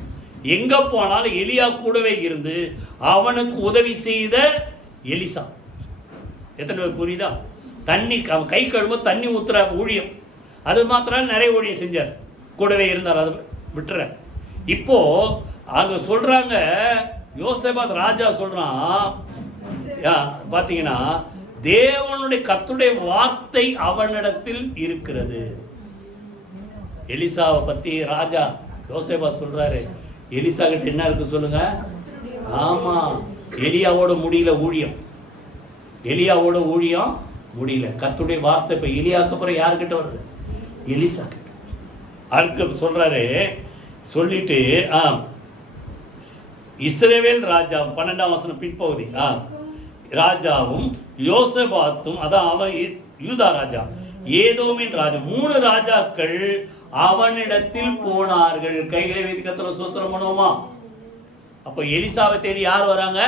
எங்க போனாலும் எலியா கூடவே இருந்து அவனுக்கு உதவி செய்த எலிசா. எத்தனை பேர் புரியுதா? தண்ணி கை கழுவ தண்ணி ஊத்துற ஊழியம், அது மாத்திரம் நிறைய ஊழியம் செஞ்சார், கூடவே இருந்தார். அதை விட்டுற. இப்போ அங்க சொல்றாங்க, யோசேபாத் ராஜா சொல்றான் பாத்தீங்கன்னா, தேவனுடைய கர்த்தருடைய வார்த்தை அவனிடத்தில் இருக்கிறது. எலிசாவை பத்தி ராஜா யோசேபாத் சொல்றாரு, எலிசா கிட்ட என்ன இருக்கு சொல்லுங்க? ஆமா, எலியாவோட முடியல ஊழியம், எலியாவோட ஊழியம் முடியல. கர்த்தருடைய வார்த்தை இப்ப எலியாக்கு அப்புறம் யாருக்கிட்ட வருது? எலிசா கிட்ட. அதுக்கு சொல்றாரு, சொல்லிட்டு இஸ்ரவேல் ராஜா 12ஆம் வசனம் பின்பகுதி, ராஜாவும் யோசபாத்தும், அதான் அவன் யூதா ராஜா, ஏதோமின் ராஜா, 3 ராஜாக்கள் அவனிடத்தில் போனார்கள். கைகளை வைத்து கர்த்தரை ஸ்தோத்திரம் பண்ணுவோமா? அப்ப எலிசாவை தேடி யார் வராங்க?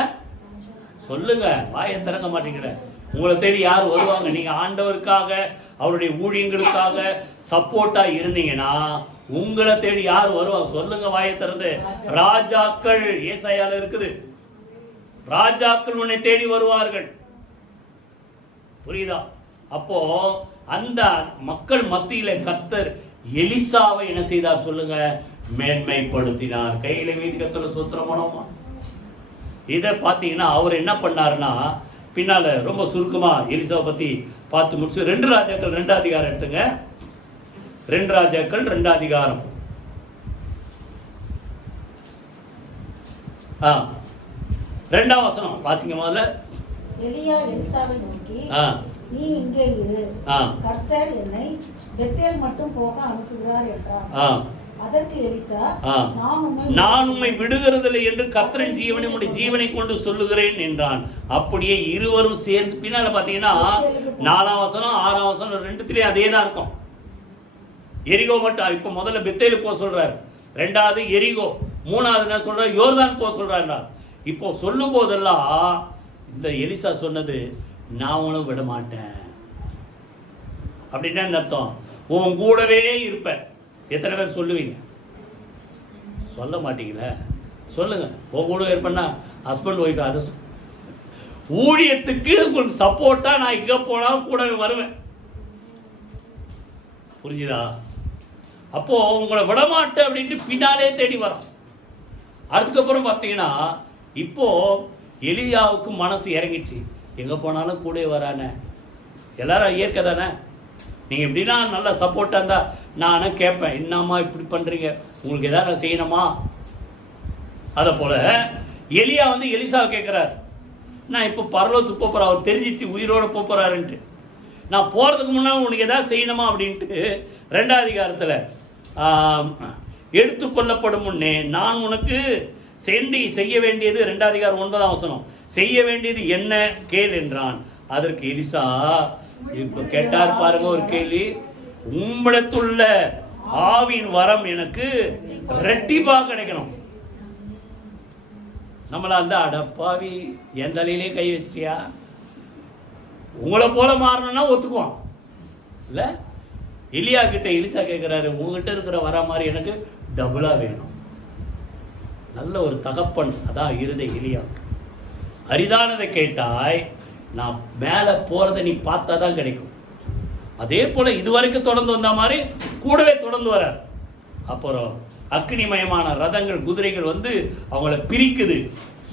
சொல்லுங்க, வாயை திறக்க மாட்டேங்கிற. உங்களை தேடி யார் வருவாங்க? நீங்க ஆண்டவருக்காக அவருடைய ஊழியங்களுக்காக சப்போர்ட்டா இருந்தீங்கன்னா உங்களை தேடி யார் வருவாங்க? சொல்லுங்க, வாயை திறந்து. ராஜாக்கள், ஏசாயால இருக்குது, ராஜாக்கள் உன்னை தேடி வருவார்கள். புரியுதா? அப்போ அந்த மக்கள் மத்தியில கர்த்தர் எலிசாவை என்ன செய்தார் சொல்லுங்க? மேன்மைப்படுத்தினார். கையில வீதி கர்த்தரை ஸ்தோத்திரம் பண்ணுவோமா? இதை பார்த்தீங்கன்னா அவர் என்ன பண்ணாருன்னா, பின்னால ரொம்ப சுருக்கமா எலிசாவை பத்தி பார்த்து முடிச்சு 2 ராஜாக்கள் 2 அதிகாரம் எடுத்துங்க. 2 ராஜாக்கள் 2 அதிகாரம் 2ஆம் வசனம் வாசிங்க முதல்ல. எலியா எலிசாவை நோக்கி, நீ இங்கே இரு, கர்த்தர் என்னை பெத்தேல் மட்டும் போக அனுப்புகிறார் என்றார். அதற்கு எலிசா, நான் உம்மை விடுகிறதில்லை என்று கர்த்தரின் ஜீவனை உம்முடைய ஜீவனை கொண்டு சொல்லுகிறேன் என்றான். அப்படியே இருவரும் சேர்ந்து, பின்னால பாத்தீங்கன்னா 4ஆம் வசனம் 6ஆம் வசனம் 2த்திலே அதே தான் இருக்கும். எரிகோ மட்டும் இப்ப முதல்ல பெத்தேலுக்கு போக சொல்றாரு, 2வது எரிகோ, 3வது என்ன சொல்றாரு? யோர்தான் போக சொல்றாரு. இப்போ சொல்லும் போதெல்லாம் இந்த எலிசா சொன்னது, நான் உனக்கு விட மாட்டேன் அப்படின்னா அர்த்தம், உன் கூடவே இருப்பேன். எத்தனை பேர் சொல்லுவீங்க? சொல்ல மாட்டீங்களே. சொல்லுங்க, உன் கூட இருப்பேன்னா ஹஸ்பண்ட் ஒய்ஃப், அது ஊழியத்துக்கு உங்களுக்கு சப்போர்ட்டா நான் இங்க போனாலும் கூடவே வருவேன். புரிஞ்சுதா? அப்போ உங்களை விடமாட்டேன் அப்படின்ட்டு பின்னாலே தேடி வரோம். அதுக்கப்புறம் பார்த்தீங்கன்னா இப்போ எலியாவுக்கு மனசு இறங்கிடுச்சு, எங்க போனாலும் கூட வரானே, எல்லாரும் இயற்கை தானே, நீங்க எப்படின்னா நல்லா சப்போர்ட்டா இருந்தா நானும் கேட்பேன், என்னம்மா இப்படி பண்றீங்க, உங்களுக்கு ஏதாவது செய்யணுமா? அதை போல எலியா வந்து எலிசாவை கேட்கிறார், நான் இப்போ பரலோகத்துக்கு போறேன், அவர் தெரிஞ்சிச்சு உயிரோட போறாருன்ட்டு, நான் போறதுக்கு முன்னாடி உனக்கு ஏதாவது செய்யணுமா அப்படின்ட்டு 2ஆம் அதிகாரத்துல எடுத்துக்கொள்ளப்படும் முன்னே நான் உனக்கு செய்ய வேண்டியது, 2ஆம் அதிகாரம் 9ஆம் வசனம், செய்ய வேண்டியது என்ன கேள் என்றான். அதற்கு எலிசா இப்ப கேட்டார் பாருங்க ஒரு கேள்வி, உம்மிடத்துள்ள ஆவின் வரம் எனக்கு ரெட்டிப்பா கிடைக்கணும். நம்மள அந்த அடப்பாவி என் தலையிலே கை வச்சிட்டியா, உங்களை போல மாறணும்னா ஒத்துக்குவான் இல்ல? எலியா கிட்ட எலிசா கேட்கிறாரு, உங்ககிட்ட இருக்கிற வர மாதிரி எனக்கு டபுளா வேணும். நல்ல ஒரு தகப்பன், அதான் இருதை எலியா. அரிதானதை கேட்டாய், நான் மேலே போறதை நீ பார்த்தா தான் கிடைக்கும். அதே போல இதுவரைக்கும் தொடர்ந்து வந்த மாதிரி கூடவே தொடர்ந்து வரார். அப்புறம் அக்னிமயமான ரதங்கள் குதிரைகள் வந்து அவங்கள பிரிக்குது.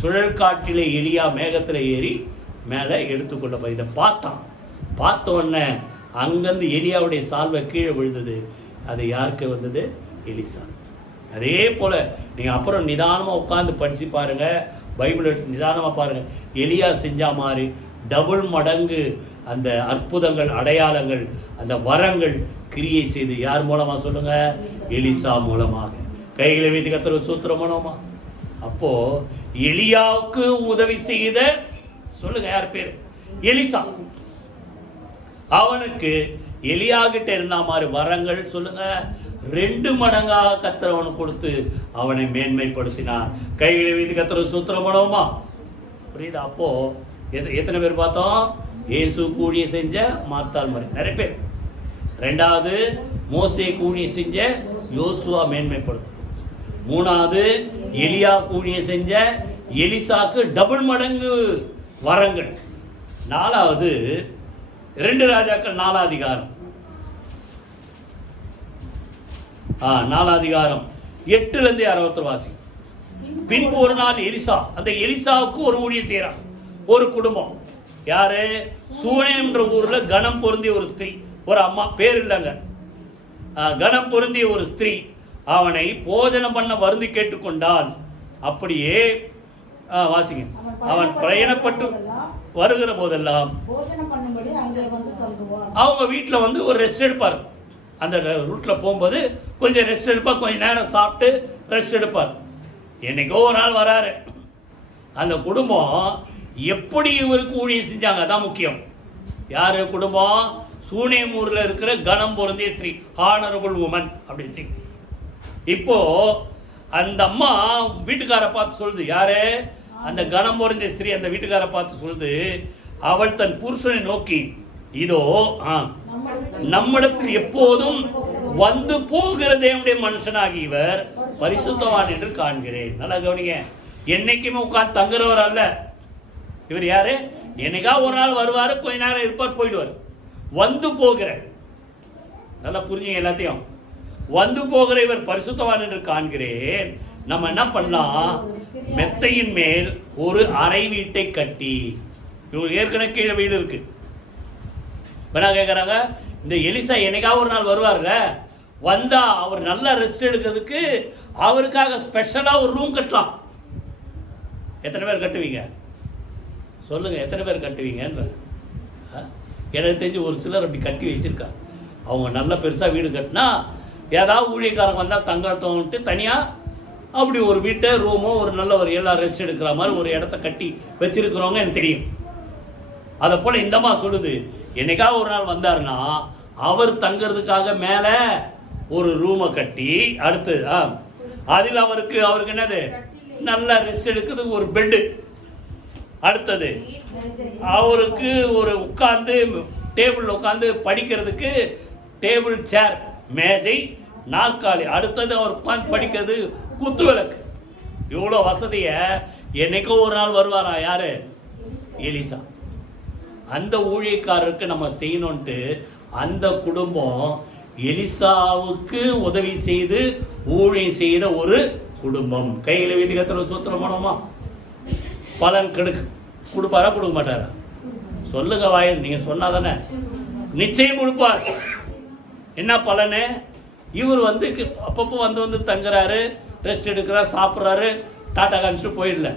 சுழல் காட்டிலே எலியா மேகத்தில் ஏறி மேலே எடுத்துக்கொள்ள போய் இதை பார்த்த உடனே அங்கேருந்து எலியாவுடைய சால்வை கீழே விழுந்தது. அது யாருக்கு வந்தது? எலிசா. அதே போல் நீங்கள் அப்புறம் நிதானமாக உட்காந்து படித்து பாருங்கள், பைபிள் எடுத்து நிதானமாக பாருங்கள். எலியா செஞ்சா மாதிரி டபுள் மடங்கு அந்த அற்புதங்கள், அடையாளங்கள், அந்த வரங்கள் கிரியை செய்து யார் மூலமாக சொல்லுங்கள்? எலிசா மூலமாக. கைகளை வைத்து கர்த்தரை ஸ்தோத்திரம் பண்ணுவோமா? அப்போ எலியாவுக்கு உதவி செய்த சொல்லுங்க யார் பேர்? எலிசா. அவனுக்கு எலியா கிட்ட இருந்த மாதிரி வரங்கள் சொல்லுங்க 2 மடங்காக கர்த்தர் அவனுக்கு கொடுத்து அவனை மேன்மைப்படுத்தினார். கைகளை வைத்து கர்த்தரை ஸ்தோத்திரம் பண்ணுவோமா? புரியுதா? அப்போ எத்தனை பேர் பார்த்தோம்? இயேசு ஊழியம் செஞ்ச மார்த்தாள் மரி, நிறைய பேர். 2வது மோசே ஊழியம் செஞ்ச யோசுவா மேன்மைப்படுத்தும். 3வது எலியா ஊழியம் செஞ்ச எலிசாக்கு டபுள் மடங்கு வரங்கள். 4வது 2 ராஜாக்கள் 4 அதிகாரம் 4 அதிகாரம் 8லேருந்து 60 வாசி. பின்பு ஒரு நாள் எலிசா, அந்த எலிசாவுக்கு ஒரு ஊழியம் செய்கிறான் ஒரு குடும்பம். யாரு? சூனேம் என்ற ஊர்ல கணம் பொருந்திய ஒரு ஸ்திரீ, ஒரு அம்மா, பேர் இல்லைங்க, கணம் பொருந்திய ஒரு ஸ்திரீ அவனை போஜனம் பண்ண வருந்தி கேட்டுக்கொண்டான். அப்படியே வாசிங்க. அவன் பிரயாணப்பட்டு வருகிற போதெல்லாம் அவங்க வீட்டில் வந்து ஒரு ரெஸ்ட் எடுப்பார். அந்த ரூட்டில் போகும்போது கொஞ்சம் ரெஸ்ட் எடுப்பார், கொஞ்சம் நேரம் சாப்பிட்டு ரெஸ்ட் எடுப்பார். என்னைக்கோ ஒரு நாள் வராரு. அந்த குடும்பம் எப்படி இவருக்கு ஊழியம் செஞ்சாங்க அதான் முக்கியம். யாரு குடும்பம்? சூனேம் ஊரில் இருக்கிற கணம் பொருந்திய ஸ்ரீ, ஹானரபிள் உமன் அப்படின்னு. இப்போ அந்த அம்மா வீட்டுக்காரை பார்த்து சொல்லுது. யாரு? அந்த கணம் பொருந்திய ஸ்ரீ அந்த வீட்டுக்காரை பார்த்து சொல்லுது, அவள் தன் புருஷனை நோக்கி, இதோ நம்மிடத்தில் எப்போதும் வந்து போகிற தேவனுடைய மனுஷனாகி இவர் பரிசுத்தவான் என்று காண்கிறேன். நல்லா கவனிங்க. என்னைக்குமே உட்கார்ந்து தங்குறவர் அல்ல இவர். யாரு? என்னைக்கா ஒரு நாள் வருவார், கொஞ்ச நேரம் இருப்பார், போயிடுவார். வந்து போகிற, நல்லா புரிஞ்சுங்க எல்லாத்தையும். வந்து போகிற இவர் பரிசுத்தவான் என்று காண்கிறேன். நம்ம என்ன பண்ணலாம்? மெத்தையின் மேல் ஒரு அறை வீட்டை கட்டி, இவங்களுக்கு ஏற்கனவே கீழே வீடு இருக்கு. என்ன கேட்குறாங்க? இந்த எலிசா என்னைக்கா ஒரு நாள் வருவார்ல, வந்தா அவர் நல்லா ரெஸ்ட் எடுக்கிறதுக்கு அவருக்காக ஸ்பெஷலாக ஒரு ரூம் கட்டலாம். எத்தனை பேர் கட்டுவீங்க சொல்லுங்க? எத்தனை பேர் கட்டுவீங்கன்ற? எனக்கு தெரிஞ்சு ஒரு சிலர் அப்படி கட்டி வச்சிருக்கா. அவங்க நல்ல பெருசாக வீடு கட்டினா ஏதாவது ஊழியக்காரங்க வந்தால் தங்கட்டோன்ட்டு தனியாக அப்படி ஒரு வீட்டை, ரூமோ, ஒரு நல்ல ஒரு எல்லாம் ரெஸ்ட் எடுக்கிற மாதிரி ஒரு இடத்த கட்டி வச்சிருக்கிறவங்க எனக்கு தெரியும். அதை போல் இந்தம்மா சொல்லுது, என்னைக்காவது ஒரு நாள் வந்தாருன்னா அவர் தங்கிறதுக்காக மேலே ஒரு ரூமை கட்டி, அடுத்து அதில் அவருக்கு என்னது நல்லா ரெஸ்ட் எடுக்கிறதுக்கு ஒரு பெட்டு, அடுத்தது அவருக்கு ஒரு உட்காந்து டேபிளில் உட்காந்து படிக்கிறதுக்கு டேபிள், சேர், மேஜை, நாற்காலி, அடுத்தது அவர் உட்காந்து படிக்கிறது குத்து விளக்கு. இவ்வளோ வசதியை என்னைக்கோ ஒரு நாள் வருவாரா? யாரு? எலிசா. அந்த ஊழியக்காரருக்கு நம்ம செய்யணும்ட்டு அந்த குடும்பம் எலிசாவுக்கு உதவி செய்து ஊழியம் செய்த ஒரு குடும்பம். கையில் வீதி கத்திர சூத்திரம் பண்ணுவோமா? பலன் கொடுப்பாரா கொடுக்க மாட்டாரா? சொல்லுங்க வாயில், நீங்க சொன்னாதானே நிச்சயம் கொடுப்பார். என்ன பலனு? இவர் வந்து அப்பப்போ வந்து தங்குறாரு, ரெஸ்ட் எடுக்கிறார், சாப்பிட்றாரு, டாட்டா காமிச்சிட்டு போயிடல.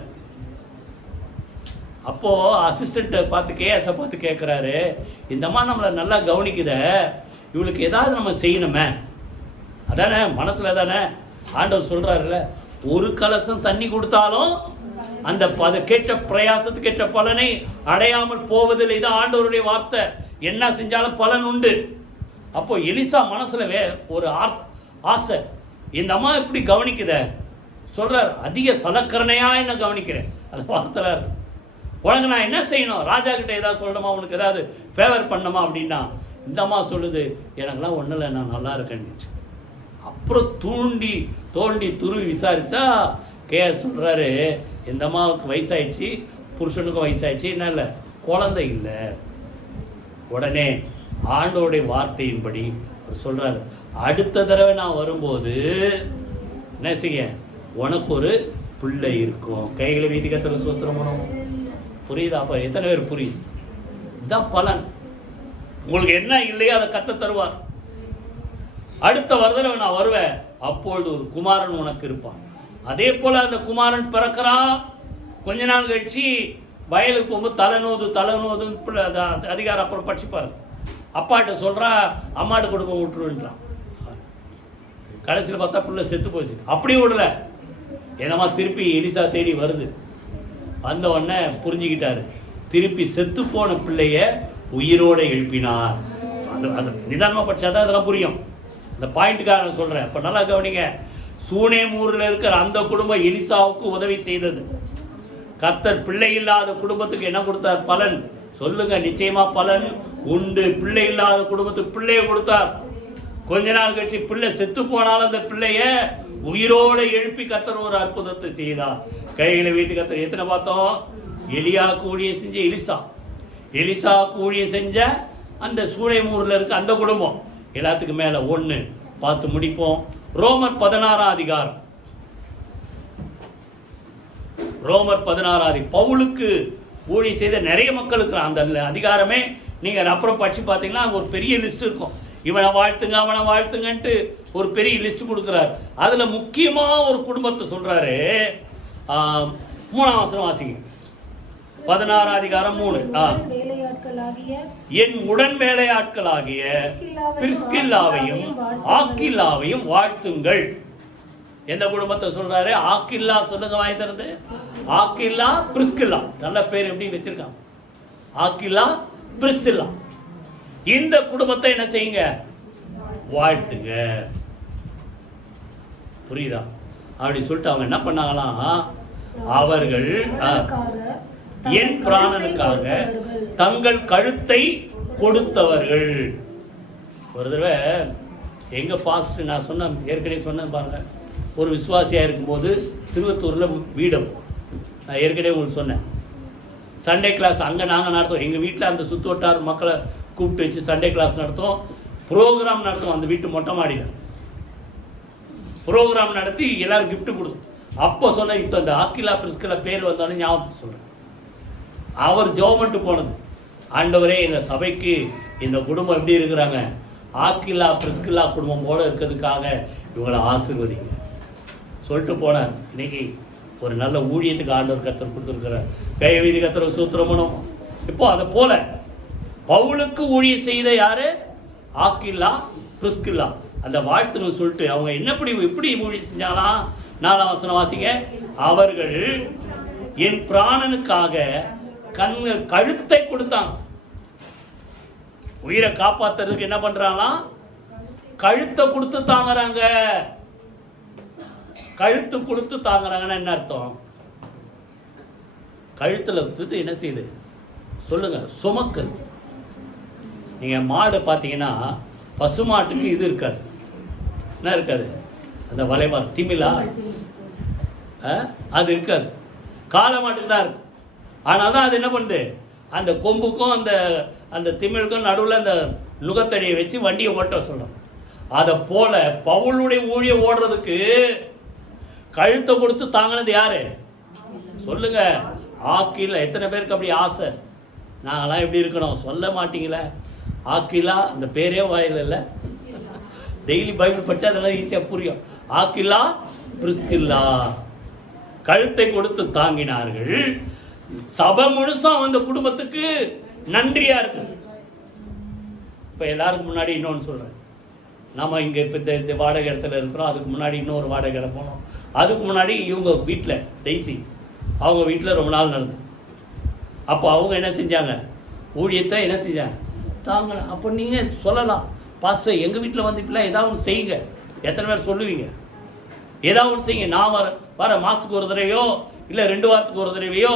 அப்போது அசிஸ்டண்ட்டை பார்த்து கேஎஸை பார்த்து கேட்குறாரு, இந்தம்மா நம்மளை நல்லா கவனிக்குத, இவளுக்கு ஏதாவது நம்ம செய்யணுமே. அதானே மனசில் தானே ஆண்டவர் சொல்கிறாருல்ல, ஒரு கலசம் தண்ணி கொடுத்தாலும் அந்த கேட்ட பிரயாசத்துக்கு கேட்ட பலனை அடையாமல் போவதில்லை. இதான் ஆண்டவருடைய வார்த்தை. என்ன செஞ்சாலும் பலன் உண்டு. அப்போ எலிசா மனசுல ஒரு ஆசை, இந்த அம்மா இப்படி கவனிக்குத சொல்றார், அதிக சலக்கரணையா என்ன கவனிக்கிறேன். அது வார்த்தை உனக்கு நான் என்ன செய்யணும்? ராஜா கிட்ட ஏதாவது சொல்லணுமா? உனக்கு ஏதாவது ஃபேவர் பண்ணணுமா அப்படின்னா இந்த அம்மா சொல்லுது, எனக்குலாம் ஒன்றும் இல்லை, நான் நல்லா இருக்கேன். அப்புறம் தோண்டி துருவி விசாரிச்சா சொல்றாரு, இந்த அம்மாவுக்கு வயசாயிடுச்சு, புருஷனுக்கும் வயசாயிடுச்சு, என்ன இல்லை, குழந்தை இல்லை. உடனே ஆண்டோடைய வார்த்தையின்படி அவர் சொல்றாரு, அடுத்த தடவை நான் வரும்போது என்ன செய்ய, உனக்கு ஒரு பிள்ளை இருக்கும். கைகளை வீதி கத்திர சூத்திரம் பண்ணுவோம். புரியுதா? அப்போ எத்தனை பேர் புரியுது? இதுதான் பலன். உங்களுக்கு என்ன இல்லையோ அதை கத்த தருவார். அடுத்த வருதடவை நான் வருவேன், அப்பொழுது ஒரு குமாரன் உனக்கு இருப்பான். அதே போல அந்த குமாரன் பிறக்கிறான். கொஞ்ச நாள் கழிச்சு வயலுக்கு போகும்போது தலைநோதுன்னு அதிகாரம் அப்புறம் படிச்சுப்பாரு. அப்பாட்ட சொல்கிறா, அம்மாட்ட குடும்பம் விட்டுருன்றான். கடைசியில் பார்த்தா பிள்ளை செத்து போச்சு. அப்படியே விடல, என்னம்மா திருப்பி எலிசா தேடி வருது. வந்த உடனே புரிஞ்சுக்கிட்டாரு, திருப்பி செத்து போன பிள்ளைய உயிரோடு எழுப்பினார். அது நிதானமாக படித்தாதான் அதெல்லாம் புரியும். அந்த பாயிண்ட்டுக்காக நான் சொல்கிறேன். இப்போ நல்லா கவனிங்க. சூனேமூரில் இருக்கிற அந்த குடும்பம் எலிசாவுக்கு உதவி செய்தது. கர்த்தர் பிள்ளை இல்லாத குடும்பத்துக்கு என்ன கொடுத்தார்? பலன். சொல்லுங்க, நிச்சயமா பலன் உண்டு. பிள்ளை இல்லாத குடும்பத்துக்கு பிள்ளைய கொடுத்தார். கொஞ்ச நாள் கழிச்சு பிள்ளை செத்து போனாலும் அந்த பிள்ளைய உயிரோடு எழுப்பி கர்த்தர் ஒரு அற்புதத்தை செய்தார். கைகளை வைத்து கர்த்தர் எத்தனை பார்த்தோம்? எலியாவுக்கு ஊழியம் செஞ்ச எலிசாவுக்கு ஊழியம் செஞ்ச அந்த சூனேமூரில் இருக்க அந்த குடும்பம். எல்லாத்துக்கும் மேல ஒன்று பார்த்து முடிப்போம். ரோமர் 16 அதிகாரம். ரோமர் 16 பவுலுக்கு ஊழியம் செய்த நிறைய மக்கள் இருக்கிறான். அந்த அதிகாரமே நீங்கள் அப்புறம் படித்து பார்த்தீங்கன்னா ஒரு பெரிய லிஸ்ட் இருக்கும். இவனை வாழ்த்துங்க அவனை வாழ்த்துங்கன்ட்டு ஒரு பெரிய லிஸ்ட் கொடுக்குறாரு. அதில் முக்கியமாக ஒரு குடும்பத்தை சொல்கிறாரு. 3ஆம் வசனம் வாசிங்க. 16 அதிகாரம் 3. என் உடன் வேலையாட்களாகிய பிரிஸ்கில்லாவையும் ஆக்கில்லாவையும் வாழ்த்துங்கள். எந்த குடும்பத்தை சொல்றாரு? ஆக்கில்லா. சொல்லுங்க வாய் திறந்து. Aquila Priscilla. நல்ல பேர் எப்படி வச்சிருக்காங்க, ஆக்கில்லா பிரிஸ்கில்லா. இந்த குடும்பத்தை என்ன செய்யுங்க? வாழ்த்துங்க. புரியுதா? அப்படி சொல்லிட்டு அவங்க என்ன பண்ணாங்களாம்? அவர்கள் என் பிராணனுக்காக தங்கள் கழுத்தை கொடுத்தவர்கள். ஒரு தடவை எங்க பாஸ்டர், நான் சொன்ன ஏற்கனவே சொன்னேன் பாருங்க, ஒரு விசுவாசியாக இருக்கும்போது திருவத்தூரில் வீடம், நான் ஏற்கனவே உங்களுக்கு சொன்னேன், சண்டே கிளாஸ் அங்கே நாங்கள் நடத்துவோம். எங்கள் வீட்டில் அந்த சுற்று வட்டார மக்களை கூப்பிட்டு வச்சு சண்டே கிளாஸ் நடத்துவோம், ப்ரோக்ராம் நடத்துவோம். அந்த வீட்டு மொட்டை மாடியில் ப்ரோக்ராம் நடத்தி எல்லோரும் கிஃப்ட் கொடுத்தோம். அப்போ சொன்ன, இப்போ அந்த ஆக்கிலா பிரிஸ்கில்லா பேர் வந்தாலும் ஞாபகத்தை சொல்கிறேன். அவர் ஜெபம்ட்டு போனது, ஆண்டவரே எங்கள் சபைக்கு இந்த குடும்பம் எப்படி இருக்கிறாங்க, ஆக்கிலா பிரிஸ்கில்லா குடும்பம் போல இருக்கிறதுக்காக இவங்களை ஆசீர்வதிங்க சொல்லிட்டு போனார். இன்னைக்கு ஒரு நல்ல ஊழியத்துக்கு ஆண்டவர் கர்த்தர் கொடுத்துருக்கிறார். கைவீதி கர்த்தர் சூத்திரமனும். இப்போ அதை போல பவுலுக்கு ஊழியம் செய்த யாரு? Aquila Priscilla. அந்த வாழ்த்துன்னு சொல்லிட்டு அவங்க எப்படி ஊழியம் செஞ்சாலாம்? 4ஆம் வசனம் வாசிங்க. அவர்கள் என் பிராணனுக்காக கழுத்தை கொடுத்தாங்க. உயிரை காப்பாத்துறதுக்கு என்ன பண்றாங்களாம்? கழுத்தை கொடுத்து தாங்குறாங்க. கழுத்து கொடுத்து தாங்குறாங்கன்னா என்ன அர்த்தம்? கழுத்துல என்ன செய்யுது சொல்லுங்க? சுமக்குறது. நீங்க மாடு பார்த்தீங்கன்னா பசுமாட்டுக்கு இது இருக்காது, என்ன இருக்காது? அந்த வளைவார் திமிலா அது இருக்காது, காளை மாட்டுக்கு தான் இருக்கு. ஆனால் தான் அது என்ன பண்ணுது? அந்த கொம்புக்கும் அந்த திமிழுக்கும் நடுவில் அந்த நுகத்தடியை வச்சு வண்டியை ஓட்ட சொல்கிறோம். அதை போல பவுலுடைய ஊழியம் ஓடுறதுக்கு கழுத்தை கொடுத்து தாங்கினது யாரு? சொல்லுங்க. ஆக்கிலா. எத்தனை பேருக்கு அப்படி ஆசை? நாங்களாம் எப்படி இருக்கணும்? சொல்ல மாட்டீங்களே. ஆக்கிலா அந்த பேரே வாயில் இல்லை. டெய்லி பைபிள் படித்தா அதெல்லாம் ஈஸியாக புரியும். ஆக்கிலா பிரிஸ்கில்லா கழுத்தை கொடுத்து தாங்கினார்கள். சபை முழுசா அந்த குடும்பத்துக்கு நன்றியா இருக்கு. இப்போ எல்லாருக்கும் முன்னாடி இன்னொன்று சொல்கிறேன். நம்ம இங்கே இப்போ இந்த வாடகை இடத்துல இருக்கிறோம். அதுக்கு முன்னாடி இன்னொரு வாடகை இடம் போனோம். அதுக்கு முன்னாடி இவங்க வீட்டில் டெய்ஸி அவங்க வீட்டில் ரொம்ப நாள் நடந்தது. அப்போ அவங்க என்ன செஞ்சாங்க? ஊழியத்தை என்ன செஞ்சாங்க? தாங்க. அப்போ நீங்கள் சொல்லலாம், பாஸ்டர் எங்கள் வீட்டில் வந்து இப்படிலாம் ஏதாவது ஒன்று செய்யுங்க. எத்தனை பேர் சொல்லுவீங்க? ஏதாவது ஒன்று செய்யுங்க. நான் வர மாதத்துக்கு ஒரு தடவையோ இல்லை 2 வாரத்துக்கு ஒரு தடவையோ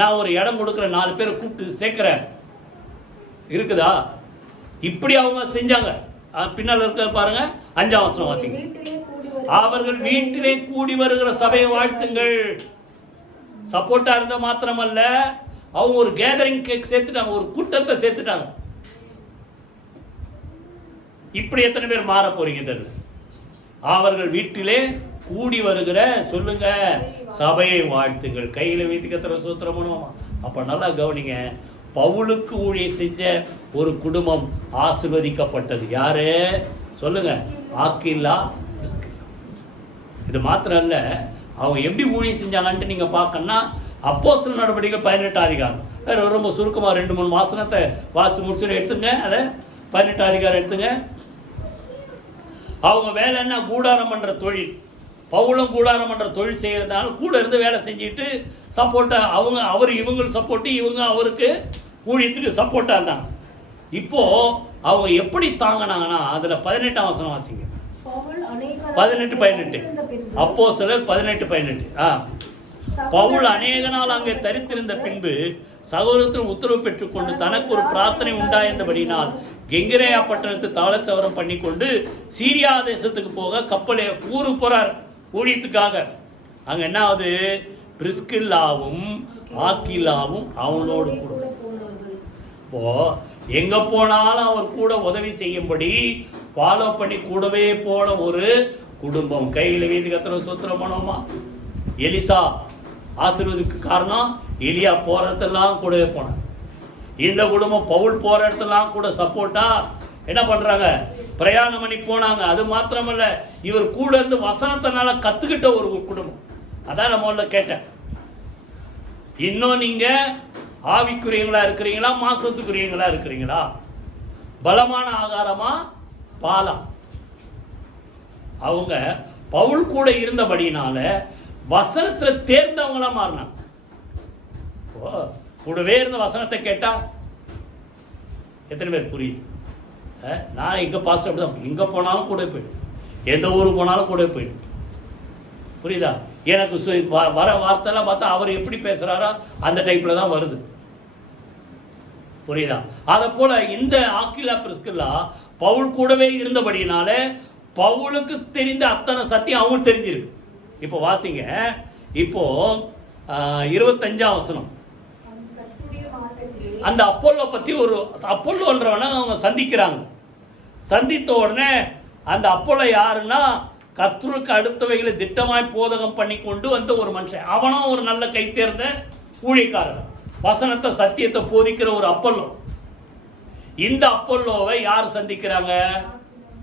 நான் ஒரு இடம் கொடுக்குறேன், 4 பேரை கூப்பிட்டு சேர்க்குறேன். இருக்குதா? இப்படி அவங்க செஞ்சாங்க. பின்னால் இருக்க பாருங்க. 5ஆம் வசனம் வாசிங்க. அவர்கள் வீட்டிலே கூடி வருகிற சபையை வாழ்த்துங்கள். சப்போர்ட்டா இருந்த மாத்திரமல்ல, அவங்க ஒரு கேதரிங் கேக் சேர்த்துட்டாங்க, ஒரு கூட்டத்தை சேர்த்துட்டாங்க. இப்படி எத்தனை பேர் மாற போறீங்க தெரியல. அவர்கள் வீட்டிலே கூடி வருகிற சொல்லுங்க சபையை வாழ்த்துங்கள். கையில வைத்து கத்திர சூத்திரமும். அப்ப நல்லா கவனிங்க. பவுலுக்கு ஊழியம் செஞ்ச ஒரு குடும்பம் ஆசீர்வதிக்கப்பட்டது. யாரு சொல்லுங்க? Aquila Priscilla. இது மாத்திரம் இல்ல, அவங்க எப்படி ஊழியம் செஞ்சாங்கன்ட்டு நீங்க பார்க்கணும்னா அப்போஸ்தலர் நடவடிக்கைகள் 18 அதிகாரம் ரொம்ப சுருக்கமாக 2-3 வாசனத்தை வாசி முடிச்சுட்டு எடுத்துங்க. அதை 18 அதிகாரம் எடுத்துங்க. அவங்க வேலை என்ன? கூடாரம் பண்ணுற தொழில். பவுலும் கூடாரம் பண்ணுற தொழில் செய்கிறதுனால கூட இருந்து வேலை செஞ்சுட்டு சப்போர்ட்டாக அவர் இவங்களுக்கு சப்போர்ட்டு, இவங்க அவருக்கு ஊழியத்துக்கு சப்போர்ட்டாக இருந்தாங்க. இப்போது அவங்க எப்படி தாங்கினாங்கன்னா அதில் 18ஆம் வசனம் வாசிங்க. 18 அப்போஸ்தலர் 18 பவுல் அநேக நாள் அங்கே தரித்திருந்த பின்பு சகோதரத்தில் உத்தரவு பெற்றுக்கொண்டு தனக்கு ஒரு பிரார்த்தனை உண்டாயிருந்தபடினால் கெங்கிரேயா பட்டணத்து தாளசவரம் பண்ணி கொண்டு சீரியா தேசத்துக்கு போக கப்பலே ஊருக்கு போறார் ஊழியத்துக்காக. அங்க என்ன ஆகுது? பிரிஸ்கில்லாவும் ஆக்கிலாவும் அவனோடு கூட. இப்போ எங்க போனாலும் அவர் கூட உதவி செய்யும்படி ஃபாலோ பண்ணி கூடவே போன ஒரு குடும்பம். கையில் வீதி கத்திர சுத்திரம் பண்ணோமா? எலிசா ஆசீர்வதிக்கு காரணம் எலியா போற இடத்தெல்லாம் கூடவே போனார். இந்த குடும்பம் பவுல் போற இடத்தெல்லாம் கூட சப்போர்ட்டா என்ன பண்றாங்க? பிரயாணம் பண்ணி போனாங்க. அது மாத்திரமல்ல, இவர் கூட இருந்து வசனத்தினால கத்துக்கிட்ட ஒரு குடும்பம். அதான் நான் முதல்ல கேட்டேன். இன்னும் நீங்க ஆவிக்குரியங்களா இருக்கிறீங்களா, மாசத்துக்குரியங்களா இருக்கிறீங்களா? பலமான ஆகாரமா பாலா? அவங்க பவுல் கூட இருந்தபடினால வசனத்துல தேர்ந்தவங்களா மாறினாங்க. கூடவே இருந்த வசனத்தை கேட்டா எத்தனை பேர் புரியுது? நான் எங்க பாஸ் அப்படிதான், எங்க போனாலும் கூட போயிடும், எந்த ஊருக்கு போனாலும் கூட போயிடும். புரியுதா? எனக்கு வர வார்த்தைலாம் பார்த்தா அவர் எப்படி பேசுறாரோ அந்த டைப்ல தான் வருது. புரியுதா? அதை போல இந்த ஆக்கிலா பிரிஸ்கில்லா பவுல் கூடவே இருந்தபடினால பவுலுக்கு தெரிந்த அத்தனை சத்தியம் அவங்களுக்கு தெரிஞ்சிருக்கு. இப்போ வாசிங்க. இப்போ 25ஆம் வசனம். அந்த அப்போல்லோ பத்தி ஒரு அப்போல்லோன்றவனை அவங்க சந்திக்கிறாங்க. சந்தித்த உடனே அந்த அப்போல்லோ யாருன்னா கர்த்தருக்கு அடுத்தவைகளை திட்டமாய் போதகம் பண்ணி கொண்டு வந்த ஒரு மனுஷன். அவனும் ஒரு நல்ல கை தேர்ந்த ஊழியக்காரன், வசனத்தை சத்தியத்தை போதிக்கிற ஒரு அப்போல்லோ. இந்த அப்போல்லோவை யார் சந்திக்கிறாங்க?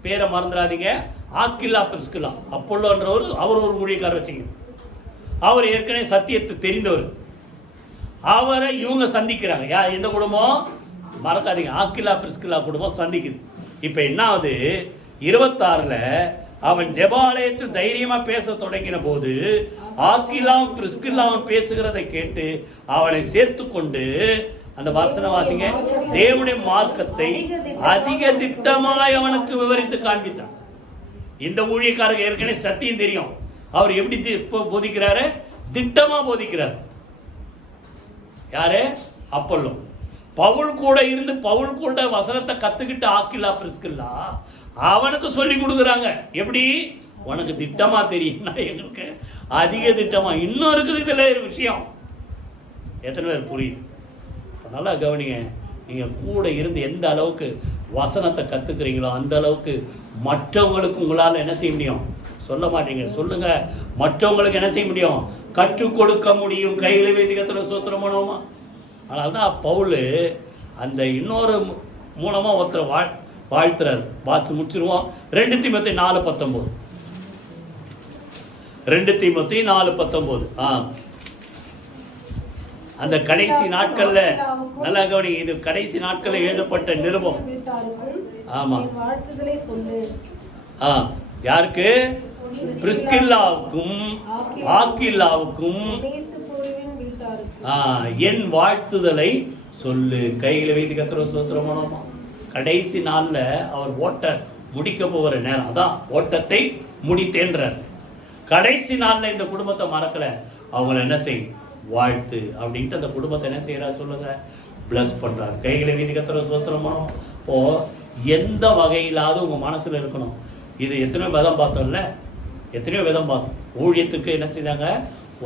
பேரை மறந்துடாதீங்க, ஆக்கில்லா பிரிஸ்கில்லா. அப்போல்லோன்றவர் அவர் ஒரு ஊழியக்காரர் வச்சுங்க. அவர் ஏற்கனவே சத்தியத்தை தெரிந்தவர். அவரை இவங்க சந்திக்கிறாங்க. எந்த குடும்பம்? மறக்காதீங்க, ஆக்கில்லா பிரிஸ்கில்லா குடும்பம் சந்திக்குது. இப்போ என்ன ஆகுது? 26ல் அவன் ஜெபாலயத்தில் தைரியமா பேச தொடங்கின போது ஆக்கில்லாவும் பிரிஸ்கில்லாவும் பேசுகிறதை கேட்டு அவனை சேர்த்து கொண்டு அந்த வசனம் வாசிங்க, தேவனுடைய மார்க்கத்தை அதிக திட்டமாய் அவனுக்கு விவரித்து காண்பித்தான். இந்த ஊழியக்காரருக்கு ஏற்கனவே சத்தியம் தெரியும். அவர் எப்படி போதிக்கிறாரு? திட்டமா போதிக்கிறார். யாரு? அப்போல்லோ. பவுல் கூட இருந்து பவுல் கூட வசனத்தை கத்துக்கிட்டு ஆக்கில்லா பிரிஸ்கில்லா அவனுக்கு சொல்லி கொடுக்குறாங்க. எப்படி? உனக்கு திட்டமா தெரியும்னா எங்களுக்கு அதிக திட்டமா இன்னும் இருக்குது. இதுல ஒரு விஷயம் எத்தனை பேர் புரியுது? நல்லா கவனிங்க. நீங்க கூட இருந்து எந்த அளவுக்கு வசனத்தை கத்துக்கிறீங்களோ அந்த அளவுக்கு மற்றவங்களுக்கு உங்களால் என்ன செய்ய முடியும்? சொல்ல மாட்டீங்க, சொல்லுங்க. மற்றவங்களுக்கு என்ன செய்ய முடியும்? கற்றுக் கொடுக்க முடியும். கையில் வேதிகத்தில் சோத்திரம் பண்ணுவோமா? அதனால தான் பவுல் அந்த இன்னொரு மூலமாக ஒருத்தர் வாழ்த்துறாரு. வாசி முடிச்சிருவோம். 2 தீமோத்தேயு 4:19. 2 தீமோத்தேயு 4:19. அந்த கடைசி நாட்கள்ல நல்லா கவனி, இது கடைசி நாட்கள்ல எழுதப்பட்ட நிருபம். ஆமா. யாருக்கு? பிரிஸ்கில்லாவுக்கும் ஆக்கில்லாவுக்கும் என் வாழ்த்துதலை சொல்லு. கையில் வைத்து கத்திர சோத்திரமானோமா? கடைசி நாள்ல அவர் ஓட்ட முடிக்க போகிற நேரம். அதான் ஓட்டத்தை முடித்தேன்றார். கடைசி நாள்ல இந்த குடும்பத்தை மறக்கல. அவங்கள என்ன செய்? வாழ்த்து அப்படின்ட்டு அந்த குடும்பத்தை என்ன செய்யறாரு சொல்லுங்க? பிளஸ் பண்றாரு. கைகளை வீதி கத்திர சோத்திரமானோம். இப்போ எந்த வகையிலாவது உங்க மனசுல இருக்கணும். இது எத்தனையோ விதம் பார்த்தோம்ல, எத்தனையோ விதம் பார்த்தோம். ஊழியத்துக்கு என்ன செய்தாங்க?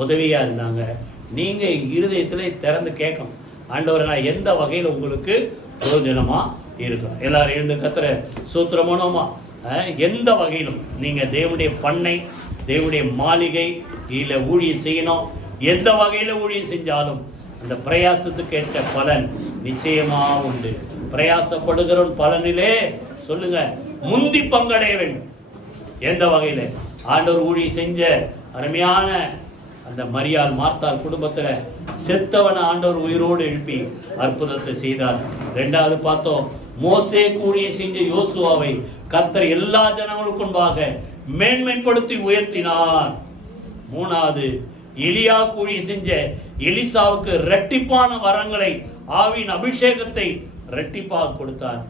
உதவியா இருந்தாங்க. நீங்க இருதயத்துல திறந்து கேட்கணும், ஆண்டவரை நான் எந்த வகையில் உங்களுக்கு பிரயோஜனமா இருக்கணும். எல்லாரும் எழுந்து கத்திர சூத்திரமானோமா? எந்த வகையிலும் நீங்க தேவனுடைய பண்ணை, தேவனுடைய மாளிகை இல்ல ஊழியம் செய்யணும். எந்த வகையில ஊழியம் செஞ்சாலும் அந்த பிரயாசத்துக்கு ஏற்ற பலன் நிச்சயமா உண்டு. பிரயாசப்படுகிற பலனிலே சொல்லுங்க முந்தி பங்கடைய வேண்டும். எந்த வகையில? ஆண்டவர் ஊழியம் செஞ்ச அருமையான அந்த மரியாள் மார்த்தாள் குடும்பத்துல செத்தவன ஆண்டவர் உயிரோடு எழுப்பி அற்புதத்தை செய்தார். ரெண்டாவது பார்த்தோம், மோசே கூடிய செஞ்ச யோசுவாவை கர்த்தர் எல்லா ஜனங்களுக்கும் முன்பாக மேன்மைப்படுத்தி உயர்த்தினார். மூணாவது, எலியா கூடிய செஞ்ச எலிசாவுக்கு இரட்டிப்பான வரங்களை, ஆவியின் அபிஷேகத்தை இரட்டிப்பாக கொடுத்தார்.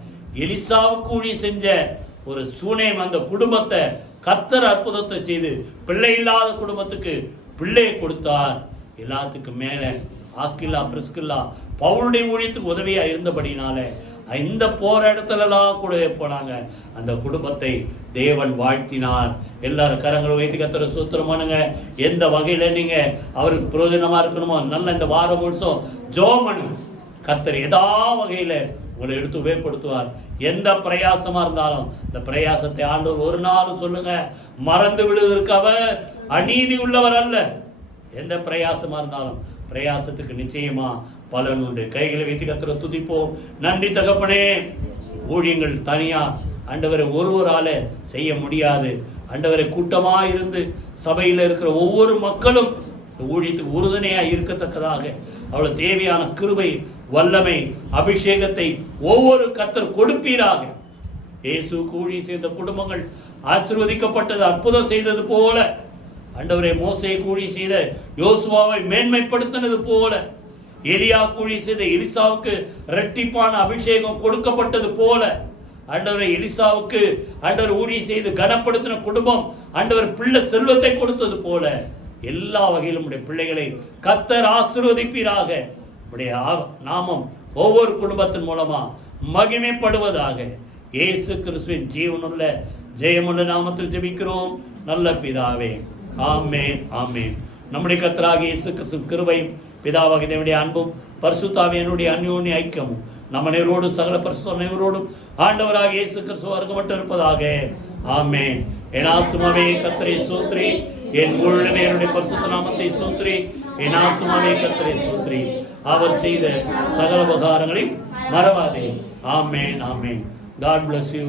எலிசாவுக்கு கூடிய செஞ்ச ஒரு சூனேம் அந்த குடும்பத்தை கர்த்தர் அற்புதத்தை செய்து பிள்ளை இல்லாத குடும்பத்துக்கு பிள்ளையை கொடுத்தார். எல்லாத்துக்கும் மேல ஆக்கில்லா பிரிஸ்கில்லா பவுலுடைய ஊழியத்துக்கு உதவியா இருந்தபடினால இந்த போற இடத்துலலாம் கூட போனாங்க. அந்த குடும்பத்தை தேவன் வாழ்த்தினார். எல்லாரும் கரங்களை வைத்து கர்த்தரை ஸ்தோத்திரம் பண்ணுங்க. எந்த வகையில நீங்க அவருக்கு பிரயோஜனமா இருக்கணுமோ நல்ல இந்த வாரம் முழுசும் ஜெபம் பண்ணுங்க. கர்த்தர் ஏதா வகையில உங்களை எடுத்து உபயோகப்படுத்துவார். எந்த பிரயாசமா இருந்தாலும் இந்த பிரயாசத்தை ஆண்டவர் ஒரு நாளும் சொல்லுங்க, மறந்து விடுவதற்கு அவர் அநீதி உள்ளவர் அல்ல. எந்த பிரயாசமா இருந்தாலும் பிரயாசத்துக்கு நிச்சயமா பலன் உண்டு. கைகளை வைத்து கர்த்தரை துதிப்போம். நன்றி தகப்பனே. ஊழியங்கள் தனியா ஆண்டவரை ஒருவரால செய்ய முடியாது. ஆண்டவரை கூட்டமா இருந்து சபையில் இருக்கிற ஒவ்வொரு மக்களும் ஊழியத்துக்கு உறுதுணையா இருக்கத்தக்கதாக அவ்வளவு தேவையான கிருபை, வல்லமை, அபிஷேகத்தை ஒவ்வொரு கர்த்தர் கொடுப்பீராக. இயேசு கூடி சேர்ந்த குடும்பங்கள் ஆசீர்வதிக்கப்பட்டது, அற்புதம் செய்தது போல ஆண்டவரே மோசே கூடி செய்த யோசுவாவை மேன்மைப்படுத்தினது போல எலியா கூடி செய்த எலிசாவுக்கு இரட்டிப்பான அபிஷேகம் கொடுக்கப்பட்டது போல ஆண்டவரை எலிசாவுக்கு ஆண்டவர் ஊழி செய்து கனப்படுத்தின குடும்பம் ஆண்டவர் பிள்ளை செல்வத்தை கொடுத்தது போல எல்லா வகையிலும் உடைய பிள்ளைகளை கர்த்தர் ஆசீர்வதிப்பீராக. உடைய நாமம் ஒவ்வொரு குடும்பத்தின் மூலமா மகிமைப்படுவதாக. இயேசு கிறிஸ்துவின் ஜீவனுள்ள ஜெயமுள்ள நாமத்தில் ஜெபிக்கிறோம் நல்ல பிதாவே. ஆமென், ஆமென். நம்முடைய கர்த்தராகிய இயேசு கிறிஸ்துவின் கிருபையும் பிதாவாகிய தேவனுடைய அன்பும் பரிசுத்தாவியனுடைய அந்யோன்ய ஐக்கியமும் நம்ம நேரோடு சகல பரிசுத்த நேரோடும் ஆண்டவராகிய இயேசு கிறிஸ்து மட்டும் இருப்பதாக. ஆமென். என் ஆத்துமாவே கர்த்தரை ஸ்தோத்திரி, என் உள்ளமே என்னுடைய பரிசுத்த நாமத்தை ஸ்தோத்திரி, என் ஆத்துமாவே கர்த்தரை ஸ்தோத்திரி, அவர் செய்த சகல உபகாரங்களை மறவாதே. ஆமென், ஆமென். God bless you.